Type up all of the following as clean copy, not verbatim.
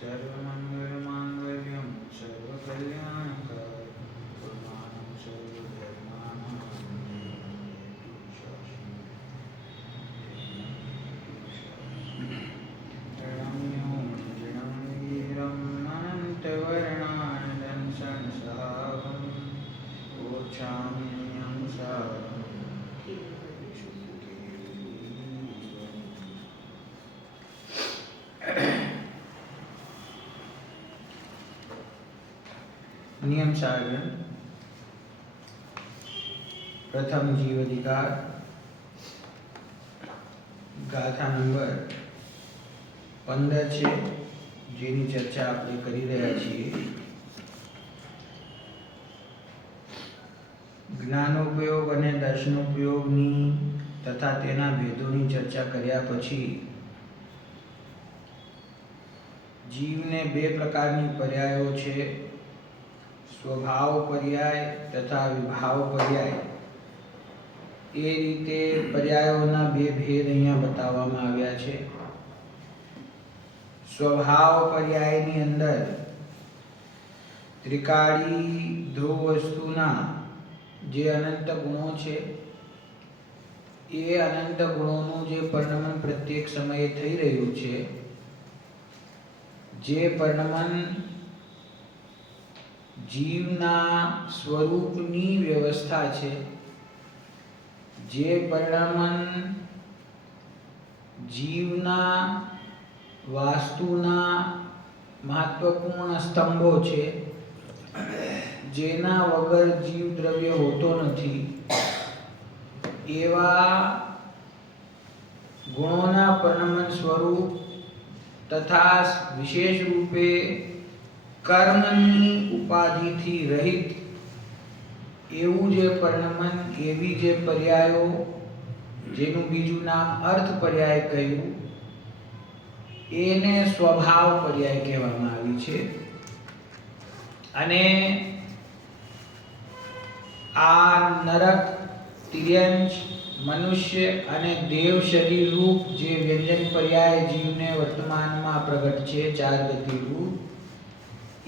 सर्वमङ्गलमाङ्गल्यं सर्वकल्याणकारि पूर्णानं सर्वधर्माणां रम्यो मञ्जनं वीरम् अनन्तवर्णानदं संसारं गच्छाम्यहं सारम् नियम सारण प्रथम जीव अधिकार गाथा नंबर 15 છે જેની ચર્ચા આપણે કરી રહ્યા છીએ. જ્ઞાનોપયોગ અને દર્શનોપયોગની તથા તેના ભેદોની ચર્ચા કર્યા પછી જીવને બે પ્રકારની પર્યાયો છે, स्वभाव पर्याय तथा विभाव पर्याय. ए रीते पर्यायोना बे भेद अहींया बताववामां आव्या छे. स्वभाव पर्यायनी अंदर त्रिकाળી ध्रुव वस्तुना जे अनंत गुणों छे ए अनंत गुणोनुं जे परिणमन प्रत्येक समये थई रह्युं छे, जे परिणमन जीवना स्वरूपनी व्यवस्था छे, जे परिणमन जीवना वास्तुना महत्वपूर्ण स्तंभो छे, जेना वगर जीव द्रव्य होतो नथी, एवा गुणोना परिणमन स्वरूप तथा विशेष रूपे कर्मनी उपाधि थी रहित एवं जे परिणमन, एवी जे पर्यायो जेनु बीजू नाम अर्थ पर्याय कह्युं, एने स्वभाव पर्याय कहेवामां आवी छे. अने आ नरक, तिर्यंच, मनुष्य अने देव शरीर रूप जे व्यंजन पर्याय जीवने वर्तमानमां प्रगट छे, चार गति रूप,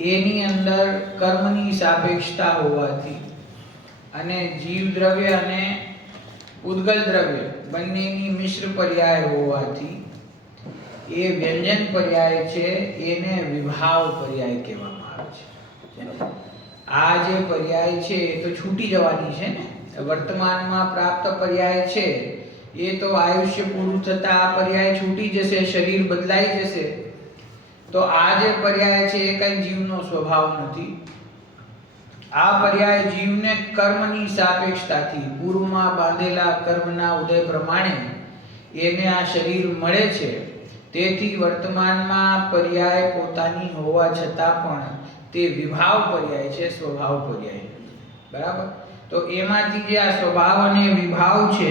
एनी अंदर कर्मनी सापेक्षता होवाथी अने जीव द्रव्य अने उद्गल द्रव्य बंनेनी मिश्र पर्याय होवाथी ए व्यंजन पर्याय छे, एने विभाव पर्याय कहेवामां आवे छे. आ जे पर्याय छे ए तो छूटी जवानी छे ने, वर्तमानमां प्राप्त पर्याय छे ए तो आयुष्य पूरुं थता आ पर्याय छूटी जशे, शरीर बदलाई जशे. तो आ जे पर्याय छे ए कई जीवनो स्वभाव नथी. आ पर्याय जीवने कर्मनी सापेक्षताथी पूर्वमां बांधेला कर्मना उदय प्रमाणे एने आ शरीर मळे छे. तेथी वर्तमानमां पर्याय पोतानी होवा छतां पण ते विभाव पर्याय छे, स्वभाव पर्याय नथी. बराबर. तो एमांथी जे आ स्वभाव अने विभाव छे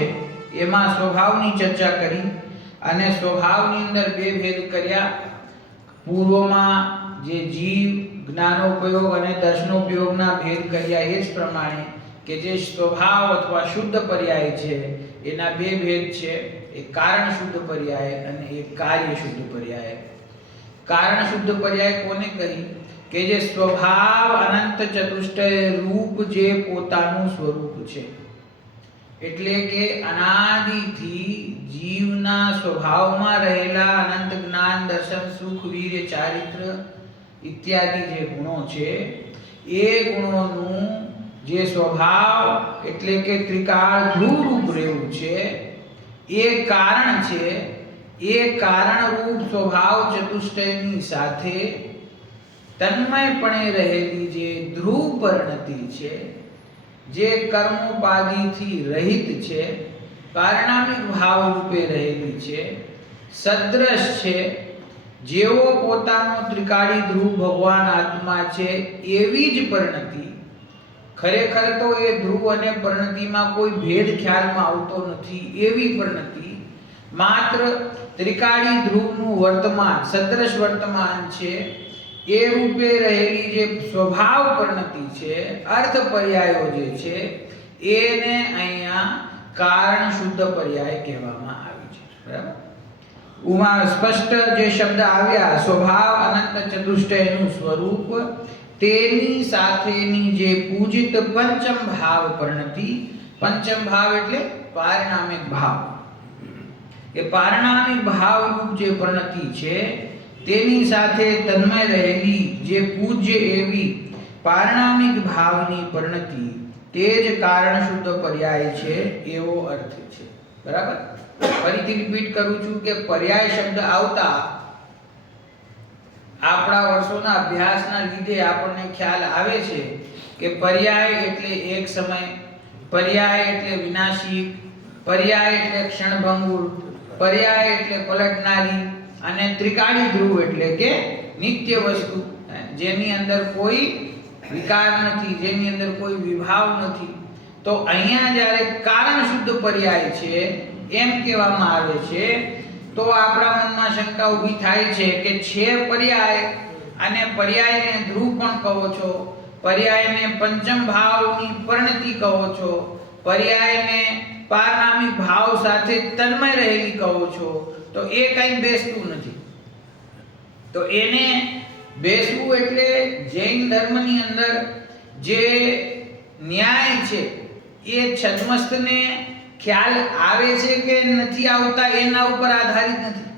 एमां स्वभावनी चर्चा करी अने स्वभावनी अंदर बे भेद कर्या. पूर्वमां जे जीव ज्ञानोपयोग अने दर्शनोपयोगना भेद कर्या ए ज प्रमाणे के जे स्वभाव अथवा शुद्ध पर्याय छे एना बे भेद छे, एक कारण शुद्ध पर्याय अने एक कार्य शुद्ध पर्याय. कारण शुद्ध पर्याय कोने कही के जे स्वभाव अनंत चतुष्टय रूप जे पोतानुं स्वरूप छे, एटले के अनादिथी जीवना स्वभावमां रहेला अनंत ज्ञान, दर्शन, सुख, वीर्य, चारित्र इत्यादि जे गुणो छे ए गुणोनुं जे स्वभाव एटले के त्रिकाळ ध्रुव रूप रहेवुं छे ए कारण छे. ए कारण रूप स्वभाव चतुष्टयनी साथे तन्मयपणे रहेली जे ध्रुव परिणति छे, जे कर्मोपाधिथी रहित छे, पारिणामिक भाव रूपे रहेली छे, सदृश छे. जेवो पोतानो त्रिकाળી ध्रुव भगवान आत्मा छे एवी ज परिणति. खरेखर तो ए ध्रुव अने परिणतिमां कोई भेद ख्यालमां आवतो नथी. एवी परिणति मात्र त्रिकाળી ध्रुवनुं वर्तमान, सदृश वर्तमान छे ए रूपे रहेली जे स्वभाव परिणति छे, अर्थ पर्यायो जे छे एने अहींया कारण शुद्ध पर्याय कहेवामां आवे छे. बराबर. ઉમાં સ્પષ્ટ જે શબ્દ આવ્યા સ્વભાવ અનંત ચતુષ્ટયનું સ્વરૂપ તેની સાથેની જે પૂજિત પંચમ ભાવ પરિણતિ, પંચમ ભાવ એટલે પારણામિક ભાવ, એ પારણામિક ભાવરૂપ જે પરિણતિ છે તેની સાથે તન્મય રહેલી જે પૂજ્ય એવી પારણામિક ભાવની પરિણતિ તે જ કારણ શુદ્ધ પર્યાય છે એવો અર્થ છે. બરાબર? ફરીથી રિપીટ કરું છું કે પર્યાય શબ્દ આવતા આપણા વર્ષોના અભ્યાસના લીધે આપણને ખ્યાલ આવે છે કે પર્યાય એટલે એક સમય, પર્યાય એટલે વિનાશિક, પર્યાય એટલે ક્ષણભંગુર, પર્યાય એટલે પલટનારી અને ત્રિકાળી ધ્રુવ એટલે કે નિત્ય વસ્તુ જેની અંદર કોઈ વિકાર નથી, જેની અંદર કોઈ વિભાવ નથી. તો અહીંયા જ્યારે કારણ શુદ્ધ પર્યાય છે એમ કહેવામાં આવે છે તો આપણા મનમાં શંકા ઊભી થાય છે કે છે પર્યાય અને પર્યાયને ધ્રુવ પણ કહો છો, પર્યાયને પંચમ ભાવની પરિણતિ કહો છો, પર્યાયને પારણામિક ભાવ સાથે તન્મય રહેલી કહો છો, તો એ કંઈ બેસતું નથી. તો એને બેસવું એટલે જૈન ધર્મની અંદર જે ન્યાય છે એ છદ્મસ્તને ખ્યાલ આવે છે કે નથી આવતા એના ઉપર આધારિત નથી.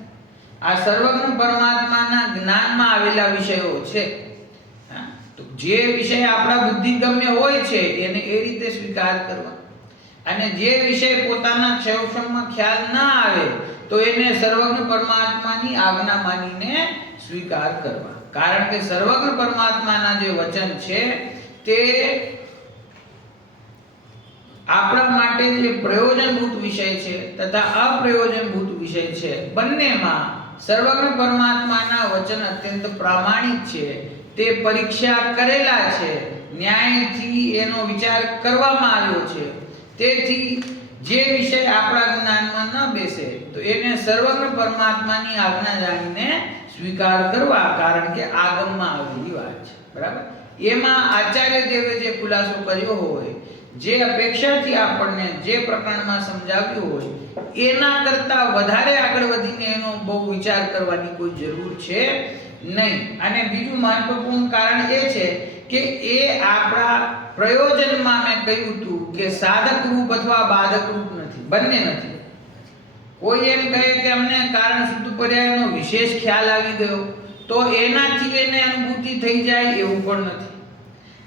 આ સર્વજ્ઞ પરમાત્માના જ્ઞાનમાં આવેલા વિષયો છે. તો જે વિષય આપણા બુદ્ધિગમ્ય હોય છે એને એ રીતે સ્વીકાર કરવા, અને જે વિષય પોતાના ક્ષયોક્ષમમાં ખ્યાલ ના આવે તો એને સર્વજ્ઞ પરમાત્માની આજ્ઞા માનીને સ્વીકાર કરવા. કારણ કે સર્વજ્ઞ પરમાત્માના જે વચન છે તે આપણા માટે જે પ્રયોજનભૂત વિષય છે તથા અપ્રયોજનભૂત વિષય છે, બંનેમાં સર્વજ્ઞ પરમાત્માના વચન અત્યંત પ્રામાણિક છે. તે પરીક્ષા કરેલા છે, ન્યાયથી એનો વિચાર કરવામાં આવ્યો છે. તેથી જે વિષય આપણા જ્ઞાનમાં ન બેસે તો એને સર્વજ્ઞ પરમાત્માની આજ્ઞા જાણીને સ્વીકાર કરવા, કારણ કે આગમમાં આવેલી વાત છે. બરાબર? એમાં આચાર્ય દેવે જે ખુલાસો કર્યો હોય, જે અપેક્ષાથી આપણને જે પ્રકરણમાં સમજાવ્યું હોય એના કરતા વધારે આગળ વધીને એનો બહુ વિચાર કરવાની કોઈ જરૂર છે નહીં. અને બીજું મહત્વપૂર્ણ કારણ એ છે કે એ આપણા પ્રયોજનમાં મેં કહ્યું હતું કે સાધક રૂપ અથવા બાધક રૂપ નથી, બંને નથી. કોઈ એમ કહે કે અમને કારણ શુદ્ધ પર્યાયનો વિશેષ ખ્યાલ આવી ગયો તો એનાથી એને અનુભૂતિ થઈ જાય એવું પણ નથી.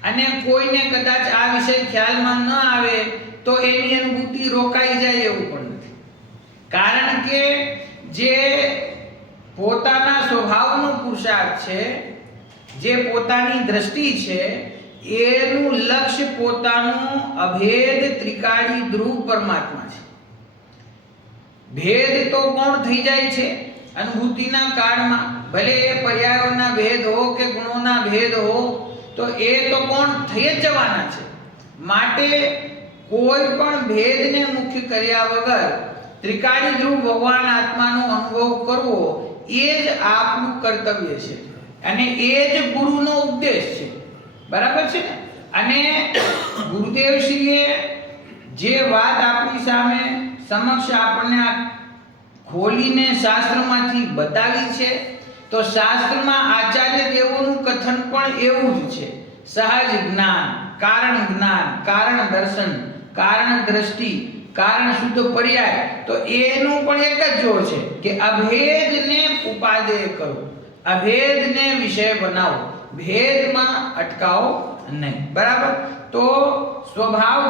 અને કોઈને કદાચ આ વિષય ખ્યાલમાં ન આવે તો એની અનુભૂતિ રોકાઈ જાય એવું પણ નથી. કારણ કે જે પોતાના સ્વભાવનો પુરુષાર્થ છે, જે પોતાની દ્રષ્ટિ છે, એનું લક્ષ્ય પોતાનું અભેદ ત્રિકાળી ધ્રુવ પરમાત્મા છે. ભેદ તો કોણ થઈ જાય છે અનુભૂતિના કાળમાં, ભલે એ પર્યાયોના ભેદ હો કે ગુણોના ભેદ હો, તો એ તો કોણ થઈ જ જવાના છે. માટે કોઈ પણ ભેદને મુખ્ય કર્યા વગર ત્રિકાળી ધ્રુવ ભગવાન આત્માનો અનુભવ કરવો એ જ આપણું કર્તવ્ય છે અને એ જ ગુરુનો ઉપદેશ છે. બરાબર છે ને? અને ગુરુદેવશ્રીએ જે વાત આપણી સામે સમક્ષ આપણને ખોલીને શાસ્ત્રમાંથી બતાવી છે, તો શાસ્ત્રમાં આચાર્ય દેવોનું કથન પણ એવું જ છે. સહજ જ્ઞાન, કારણ દર્શન, કારણ દ્રષ્ટિ, કારણ શુદ્ધ પર્યાય, તો એનું પણ એક જ જોડ છે કે અભેદને ઉપાદેય કરો, અભેદને વિષય બનાવો, ભેદમાં અટકાવો નહીં. બરાબર? તો સ્વભાવ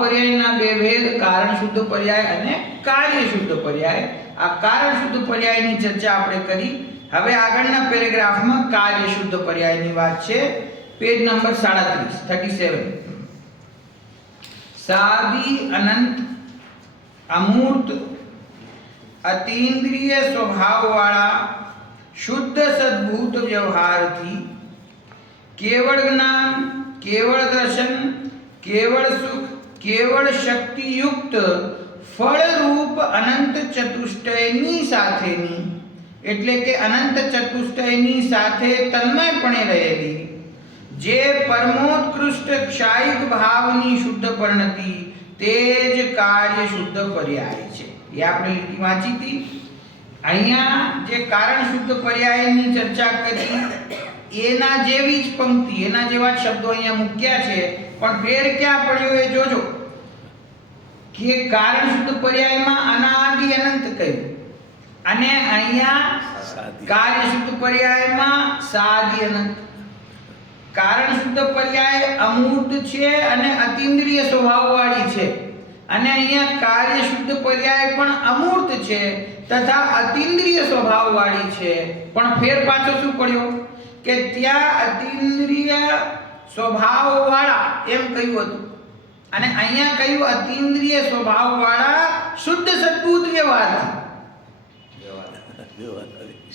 પર્યાયના બે ભેદ, કારણ શુદ્ધ પર્યાય અને કાર્ય શુદ્ધ પર્યાય. આ કારણ શુદ્ધ પર્યાયની ચર્ચા આપણે કરી. હવે આગળના પેરેગ્રાફમાં કાર્ય શુદ્ધ પર્યાયની વાત છે. Page number 37. સાદી અનંત અમૂર્ત અતીન્દ્રિય સ્વભાવવાળા શુદ્ધ સદ્ભૂત વ્યવહારથી કેવળ જ્ઞાન, કેવળ દર્શન, કેવળ સુખ, કેવળ શક્તિયુક્ત ફળરૂપ અનંત ચતુષ્ટયની સાથેની, એટલે કે અનંત ચતુષ્ટયની સાથે તન્મયપણે રહેલી જે પરમોત્કૃષ્ટ ક્ષાયિક ભાવની શુદ્ધ પરિણતિ તે જ કાર્ય શુદ્ધ પર્યાય છે. એ આપણે લીટી વાંચી હતી અહીંયા જે કારણ શુદ્ધ પર્યાયની ચર્ચા કરી એના જેવી જ પંક્તિ, એના જેવા જ શબ્દો અહીંયા મૂક્યા છે, પણ ફેર ક્યાં પડ્યો એ જોજો કે કારણ શુદ્ધ પર્યાયમાં અનાદિ અનંત કહ્યું અને અહીંયા કાર્ય શુદ્ધ પર્યાયમાં સાદિ અનંત. કારણ શુદ્ધ પર્યાય અમૂર્ત છે અને અતિન્દ્રિય સ્વભાવવાળી છે અને અહીંયા કાર્ય શુદ્ધ પર્યાય પણ અમૂર્ત છે તથા અતિન્દ્રિય સ્વભાવવાળી છે. પણ ફેર પાછો શું પડ્યો કે ત્યાં અતિન્દ્રિય સ્વભાવવાળા એમ કહ્યું હતું અને અહીંયા કહ્યું અતિન્દ્રિય સ્વભાવવાળા શુદ્ધ સદ્બુદ્ધ વ્યવહારથી.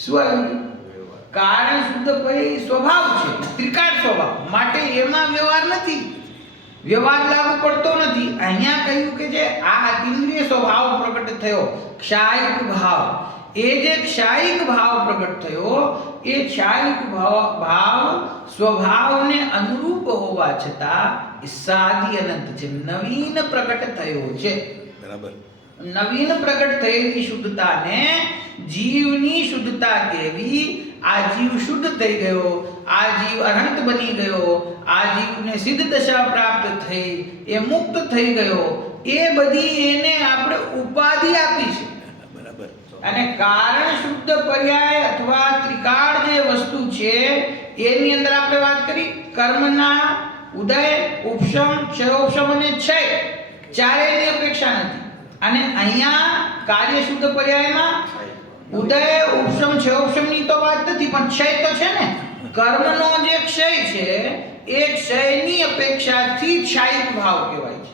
શું આવ્યું? કારણ શુદ્ધ પર્યાય સ્વભાવ છે, ત્રિકાળ સ્વભાવ, માટે એમાં વ્યવહાર નથી, વ્યવહાર લાગુ પડતો નથી. અહીંયા કહ્યું કે જે આ અતિન્દ્રિય સ્વભાવ પ્રગટ થયો, ક્ષાયિક ભાવ, એ જે ક્ષાયિક ભાવ પ્રગટ થયો એ ક્ષાયિક ભાવ સ્વભાવને અનુરૂપ હોવા છતાં સાદી અનંત છે, નવીન પ્રગટ થયો છે. બરાબર. નવીન પ્રગટ થયેલી શુદ્ધતાને જીવની શુદ્ધતા કહેવી. આ જીવ શુદ્ધ થઈ ગયો, આ જીવ અનંત બની ગયો, આ જીવને સિદ્ધ દશા પ્રાપ્ત થઈ, એ મુક્ત થઈ ગયો, એ બધી એને આપણે ઉપાધિ આપી છે. બરાબર. અને કારણ શુદ્ધ પર્યાય અથવા ત્રિકાળ જે વસ્તુ છે એની અંદર આપણે વાત કરી કર્મના ઉદય, ઉપશમ, ક્ષયોપશમ અને ક્ષય, ચારેયની અપેક્ષા નથી. અને અહીંયા કાર્ય શુદ્ધ પર્યાયમાં ઉદય, ઉપશમ, ક્ષયોપશમ ની તો વાત નથી, પણ ક્ષય તો છે ને. કર્મનો જે ક્ષય છે એ ક્ષયની અપેક્ષાથી ક્ષાયિક ભાવ કહેવાય છે.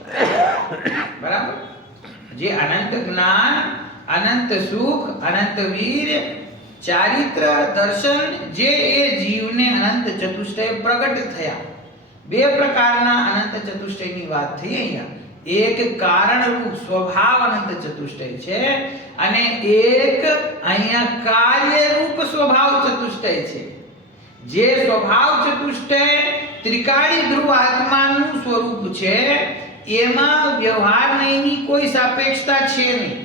બરાબર. જે અનંત જ્ઞાન, અનંત સુખ, અનંત વીર, ચારિત્ર, દર્શન, જે એ જીવને અનંત ચતુષ્ટય પ્રગટ થયા. બે પ્રકારના અનંત ચતુષ્ટયની વાત થઈ અહીંયા. એક કારણ રૂપ સ્વભાવ અનંત ચતુષ્ટય છે અને એક અહીંયા કાર્ય રૂપ સ્વભાવ ચતુષ્ટય છે. જે સ્વભાવ ચતુષ્ટય ત્રિકાળી ધ્રુવ આત્માનું સ્વરૂપ છે એમાં વ્યવહારની કોઈ સાપેક્ષતા છે નહીં.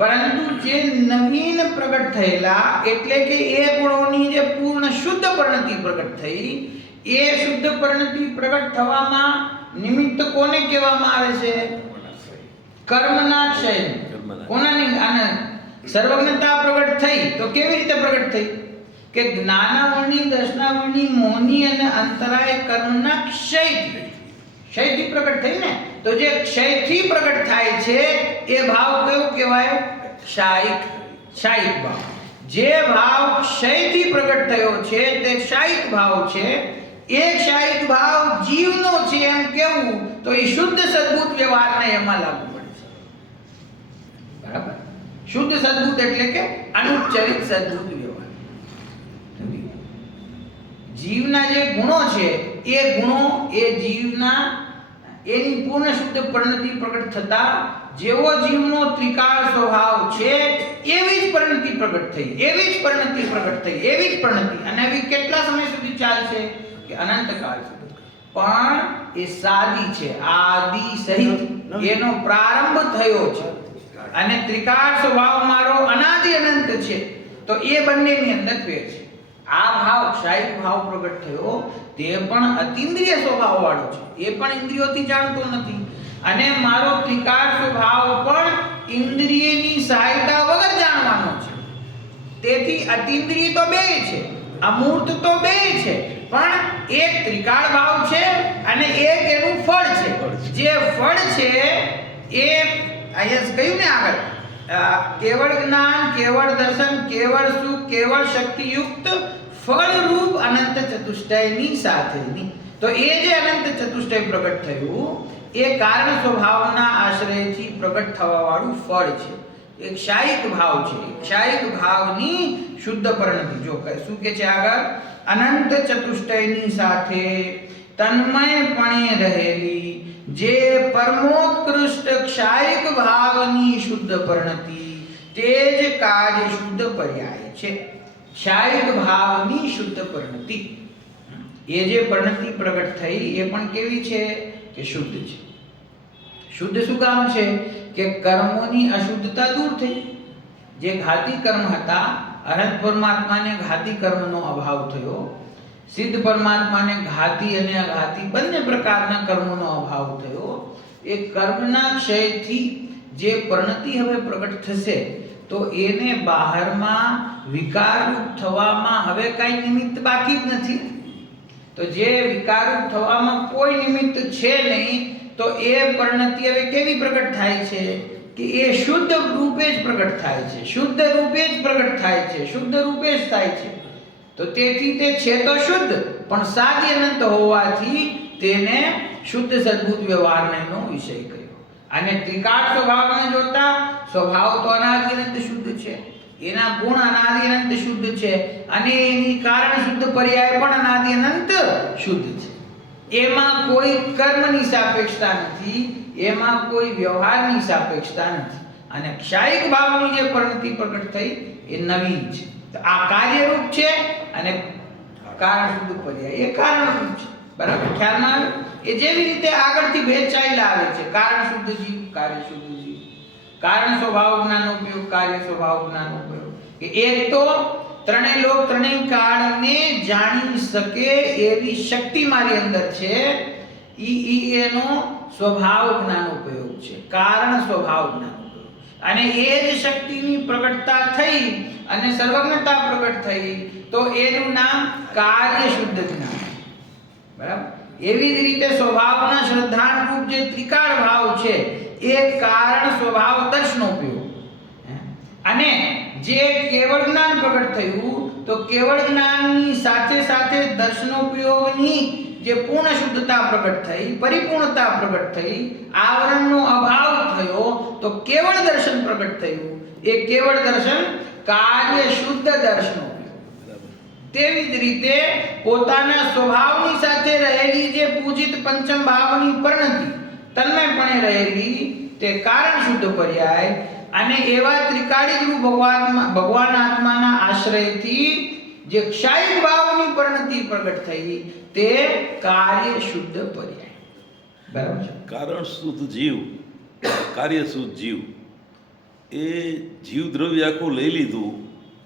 પરંતુ જે નવીન પ્રગટ થયેલા એટલે કે એ ગુણોની જે પૂર્ણ શુદ્ધ પરિણતિ પ્રગટ થઈ, એ શુદ્ધ પરિણતિ પ્રગટ થવામાં નિમિત્ત કોને કહેવામાં આવે છે? કર્મના ક્ષય. કોનાની? અને સર્વજ્ઞતા પ્રગટ થઈ તો કેવી રીતે પ્રગટ થઈ? કે જ્ઞાનાવરણી, દર્શનાવરણી, મોહની અને અંતરાય કર્મના ક્ષયથી પ્રગટ થઈ ને. તો જે ક્ષયથી પ્રગટ થાય છે એ ભાવ કયો કહેવાય? ક્ષાયિક ભાવ. જે ભાવ ક્ષયથી પ્રગટ થયો છે તે ક્ષાયિક ભાવ છે. એ ક્ષાયિક ભાવ જીવનો છે એમ કેવું તો એ શુદ્ધ સદ્બુદ્ધ વ્યવહારને એમાં લાગુ પડે છે. બરાબર. શુદ્ધ સદ્બુદ્ધ એટલે કે અનુચ્ચરિત સદ્બુદ્ધ વ્યવહાર. જીવના જે ગુણો છે એ ગુણો એ જીવના એની પૂર્ણ શુદ્ધ પરિણતિ પ્રગટ થતા જેવો જીવનો ત્રિકાળ સ્વભાવ છે એવી જ પરિણતિ પ્રગટ થઈ, એવી જ પરિણતિ પ્રગટ થઈ, એવી જ પરિણતિ. અને એવી કેટલા સમય સુધી ચાલશે? કે અનંત કાળ સુધી. પણ એ સાદી છે, આદિ સહિત એનો પ્રારંભ થયો છે અને ત્રિકાળ સ્વભાવ મારો અનાદિ અનંત છે. તો એ બંનેની અંદર ફેર છે. આ ભાવ ક્ષાયિક ભાવ પ્રગટ થયો તે પણ અતિન્દ્રિય સ્વભાવ વાળો છે, એ પણ ઇન્દ્રિયોથી જાણતો નથી. અને મારો ત્રિકાળ સ્વભાવ પણ ઇન્દ્રિયની સહાયતા વગર જાણવાનો છે. તેથી અતિન્દ્રિય તો બે છે, અમૂર્ત તો બે છે, પણ એક ત્રિકાળ ભાવ છે અને એક એનું ફળ છે. જે ફળ છે એ અહીંયા કહ્યું ને આગળ, કેવળ જ્ઞાન, કેવળ દર્શન, કેવળ સુખ, કેવળ શક્તિયુક્ત ફળ રૂપ અનંત ચતુષ્ટયની સાથેની. તો એ જે અનંત ચતુષ્ટય પ્રગટ થયું એ કારણ સ્વભાવના આશ્રયથી પ્રગટ થવા વાળું ફળ છે. એક ક્ષાયિક ભાવ છે. ક્ષાયિક ભાવની શુદ્ધ પરિણતિ. જો શું કે છે આગળ? અનંત ચતુષ્ટયની સાથે તન્મયપણે રહેલી જે પરમોત્કૃષ્ટ ક્ષાયિક ભાવની શુદ્ધ પરિણતિ તે જ કાર્ય શુદ્ધ પર્યાય છે. ક્ષાયિક ભાવની શુદ્ધ પરિણતિ, એ જે પરિણતિ પ્રગટ થઈ એ પણ કેવી છે? કે શુદ્ધ છે. શુદ્ધ શું કામ છે? કે કર્મોની અશુદ્ધતા દૂર થઈ. જે ઘાતી કર્મ હતા, અનંત પરમાત્માને ઘાતી કર્મનો અભાવ થયો, સિદ્ધ પરમાત્માને ઘાતી અને અઘાતી બંને પ્રકારના કર્મોનો અભાવ થયો. એ કર્મના ક્ષયથી જે પરિણતિ હવે પ્રગટ થશે તો એને બહારમાં વિકારરૂપ થવામાં હવે કાંઈ નિમિત્ત બાકી જ નથી. તો જે વિકારરૂપ થવામાં કોઈ નિમિત્ત છે નહીં, તો એ પરિણતિ હવે કેવી પ્રગટ થાય છે કે એ શુદ્ધ રૂપે જ પ્રગટ થાય છે, શુદ્ધ રૂપે જ પ્રગટ થાય છે, શુદ્ધ રૂપે જ થાય છે. તો તેથી તે છે તો શુદ્ધ, પણ સાદી અનંત હોવાથી તેને શુદ્ધ સદબુદ્ધ વ્યવહારનો વિષય કહ્યો. અને ત્રિકાળ સ્વભાવને જોતા સ્વભાવ તો અનાદિ અનંત શુદ્ધ છે, એના ગુણ અનાદિ અનંત શુદ્ધ છે, અને એની કારણ શુદ્ધ પર્યાય પણ અનાદિ અનંત શુદ્ધ છે. એમાં કોઈ કર્મની સાપેક્ષતા નથી, એમાં કોઈ વ્યવહારની સાપેક્ષતા નથી. અને ક્ષાયિક ભાવની જે પરિણતિ પ્રગટ થઈ એ નવીન છે. તો આ કાર્યરૂપ છે અને કારણ શુદ્ધ પર્યાય એ કારણરૂપ છે. બરાબર ખ્યાલમાં આવ્યું? એ જેવી રીતે આગળથી ભેદ ચાલ્યા આવે છે, કારણ શુદ્ધ જીવ, કાર્ય શુદ્ધ જીવ, કારણ સ્વભાવ જ્ઞાન ઉપયોગ, કાર્ય સ્વભાવ જ્ઞાન ઉપયોગ. કે એક તો ત્રણેય લોક ત્રણેય કાળને જાણી શકે એવી શક્તિ મારી અંદર છે, એનો સ્વભાવ જ્ઞાન ઉપયોગ છે, કારણ સ્વભાવ જ્ઞાન ઉપયોગ. અને એ જ શક્તિની પ્રગટતા થઈ અને સર્વજ્ઞતા પ્રગટ થઈ તો એનું નામ કાર્ય શુદ્ધ જ્ઞાન. બરાબર? એવી જ રીતે સ્વભાવના શ્રદ્ધાનુરૂપ જે ત્રિકાળ ભાવ છે એ કારણ સ્વભાવ દર્શનો ઉપયોગ. અને જે કેવળ જ્ઞાન પ્રગટ થયું તો કેવળ જ્ઞાનની સાથે સાથે દર્શનોપયોગની જે પૂર્ણ શુદ્ધતા પ્રગટ થઈ, પરિપૂર્ણતા પ્રગટ થઈ, આવરણનો અભાવ થયો તો કેવળ દર્શન પ્રગટ થયું. એ કેવળ દર્શન કાર્ય શુદ્ધ દર્શનો. તેવી જ રીતે પોતાના સ્વભાવની સાથે રહેલી જે પૂજિત પંચમ ભાવની પરિણતિ તન્મયપણે રહેલી તે કારણ શુદ્ધ પર્યાય, અને એવા ત્રિકાળી રૂપ ભગવાન આત્માના આશ્રયથી જે ક્ષાયિક ભાવની પરિણતિ પ્રગટ થઈ તે કાર્ય શુદ્ધ પર્યાય. બરાબર છે? કારણ શુદ્ધ જીવ, કાર્ય શુદ્ધ જીવ, એ જીવ દ્રવ્ય આખું લઈ લીધું,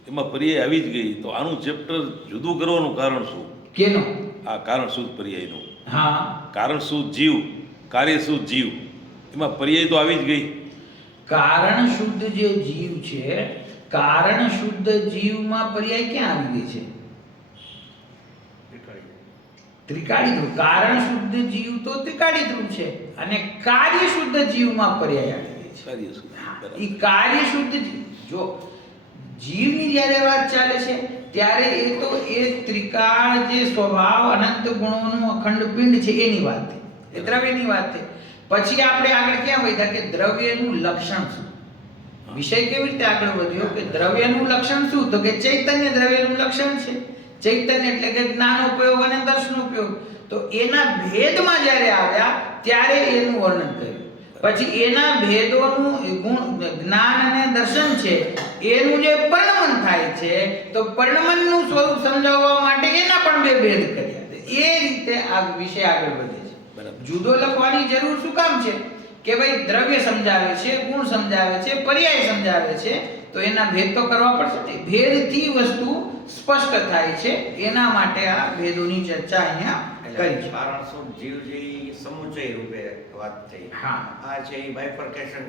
એમાં પર્યાય આવી જ ગઈ. તો આનું ચેપ્ટર જુદું કરવાનું કારણ શું? કેનું? આ કારણ શુદ્ધ પર્યાયનું. હા, કારણ શુદ્ધ જીવ, કાર્ય શુદ્ધ જીવ, એમાં પર્યાય તો આવી જ ગઈ. કારણ શુદ્ધ જે જીવ છે, કારણ શુદ્ધ જીવમાં પર્યાય ક્યાં આવી ગઈ છે? ત્રિકાળી ધ્રુવ. કારણ શુદ્ધ જીવ તો ત્રિકાળી ધ્રુવ છે, અને કાર્ય શુદ્ધ જીવમાં પર્યાય આવી ગઈ છે. કાર્ય શુદ્ધ. એ કાર્ય શુદ્ધ જીવ, જો જીવની જ્યારે વાત ચાલે છે ત્યારે એ તો એ ત્રિકાળ જે સ્વભાવ અનંત ગુણોનું અખંડ પિંડ છે એની વાત થઈ, એ દ્રવ્યની વાત થઈ. પછી આપણે આગળ ક્યાં વધ્યા કે દ્રવ્યનું લક્ષણ શું? વિષય કેવી રીતે આગળ વધ્યો કે દ્રવ્યનું લક્ષણ શું? તો કે ચૈતન્ય દ્રવ્યનું લક્ષણ છે. ચૈતન્ય એટલે કે જ્ઞાન ઉપયોગ અને દર્શન ઉપયોગ. તો એના ભેદમાં જ્યારે આવ્યા ત્યારે એનું વર્ણન કર્યું. પછી એના ભેદોનું ગુણ જ્ઞાન અને દર્શન છે એનું જે પરિણમન થાય છે તો પરિણમનનું સ્વરૂપ સમજાવવા માટે એના પણ બે ભેદ કર્યા. એ રીતે આ વિષય આગળ વધે છે. જુદો લખવાની જરૂર શું કામ છે કે ભાઈ દ્રવ્ય સમજાવે છે, ગુણ સમજાવે છે, પર્યાય સમજાવે છે, તો એના ભેદ તો કરવા પડશે ને. ભેદથી વસ્તુ સ્પષ્ટ થાય છે, એના માટે આ ભેદોની ચર્ચા અહીંયા કરી છે. કારણ શુદ્ધ જીવ જે સમુચય રૂપે વાત થઈ. હા, આ છે એ બાયફર્કેશન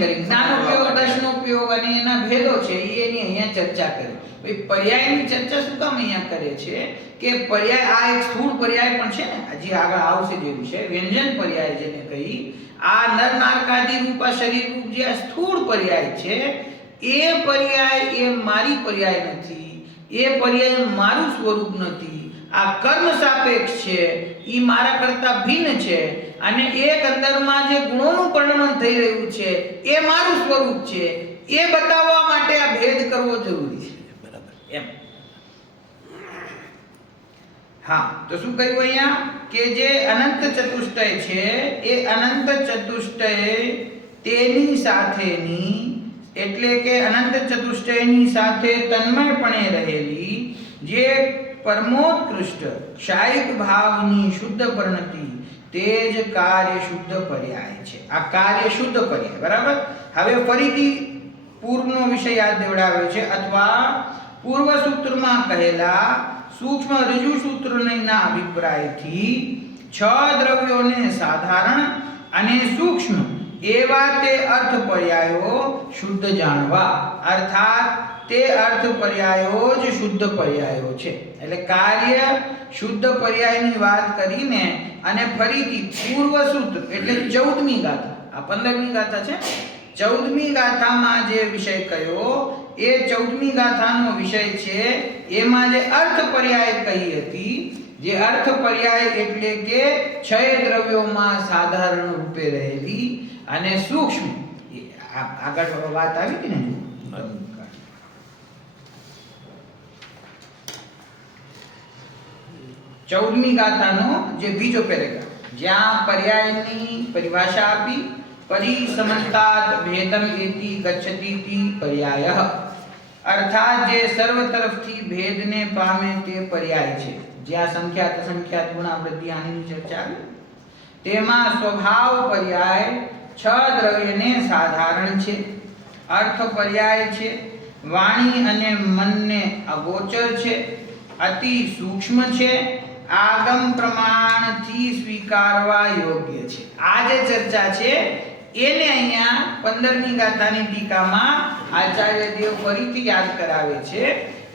કરી જ્ઞાન ઉપયોગ, દર્શન ઉપયોગ અને એના ભેદો છે એની અહીંયા ચર્ચા કરી. ભાઈ પર્યાયની ચર્ચા શું કામ અહીંયા કરે છે કે પર્યાય આ એક સ્થૂળ પર્યાય પણ છે ને, હજી આગળ આવશે જે વિષય વ્યંજન પર્યાય જેને કહી. આ નર નારકાદી રૂપ, આ શરીર રૂપ જે આ સ્થૂળ પર્યાય છે એ પર્યાય એ મારી પર્યાય નથી, એ પર્યાય મારું સ્વરૂપ નથી. આ કર્મ સાપેક્ષ છે, એ મારા કરતા ભિન્ન છે, અને એક અંદરમાં જે ગુણોનું પરિણમન થઈ રહ્યું છે એ મારું સ્વરૂપ છે. એ બતાવવા માટે આ ભેદ કરવો જરૂરી છે. બરાબર એમ. હા, તો શું કહ્યું અહીંયા કે જે અનંત ચતુષ્ટય છે એ અનંત ચતુષ્ટય તેની સાથેની, એટલે કે અનંત ચતુષ્ટયની સાથે તન્મયપણે રહેલી જે પરમોત્કૃષ્ટ ક્ષાયિક ભાવની શુદ્ધ પરિણતિ તે જ કાર્ય શુદ્ધ પર્યાય છે. આ કાર્ય શુદ્ધ પર્યાય. બરાબર. હવે ફરીથી પૂર્વનો વિષય યાદ દેવડાવ્યો છે, અથવા પૂર્વ સૂત્રમાં કહેલા સૂક્ષ્મ રજુ સૂત્રના અભિપ્રાયથી 6 દ્રવ્યોને સાધારણ અને સૂક્ષ્મ એવા તે અર્થ પર્યાયો શુદ્ધ જાણવા, અર્થાત તે અર્થ પર્યાયો જ શુદ્ધ પર્યાયો છે. એટલે કાર્ય શુદ્ધ પર્યાયની વાત કરીને અને ફરીથી પૂર્વ સૂત્ર એટલે 14મી ગાથા, આ 15મી ગાથા છે, 14મી ગાથામાં જે વિષય કયો એ 14મી ગાથાનો વિષય છે. એમાં જે અર્થ પર્યાય કહી હતી, જે અર્થ પર્યાય એટલે કે 6 દ્રવ્યોમાં સાધારણ રૂપે રહેલી અને સૂક્ષ્મ, આગળ વાત આવી હતી ને 14મી ગાથાનો જે બીજો પેરેગ્રાફ, જ્યાં પર્યાયની પરિભાષા આપી, પરિસમંતાત ભેદમ એતિ ગચ્છતીતિ પર્યાયઃ, અર્થાત જે સર્વ તરફથી ભેદને પામે તે પર્યાય છે. જ્યાં સંખ્યાત અસંખ્યાત ગુણાવૃત્તિ આની ચર્ચા આવી, તેમાં સ્વભાવ પર્યાય 6 દ્રવ્યને સાધારણ છે, અર્થ પર્યાય છે, વાણી અને મનને અગોચર છે, અતિ સૂક્ષ્મ છે, આગમ પ્રમાણથી સ્વીકારવા યોગ્ય છે. આ જે ચર્ચા છે એને અહીંયા 15મી ગાથાની ટીકામાં આચાર્ય દેવ ફરીથી યાદ કરાવે છે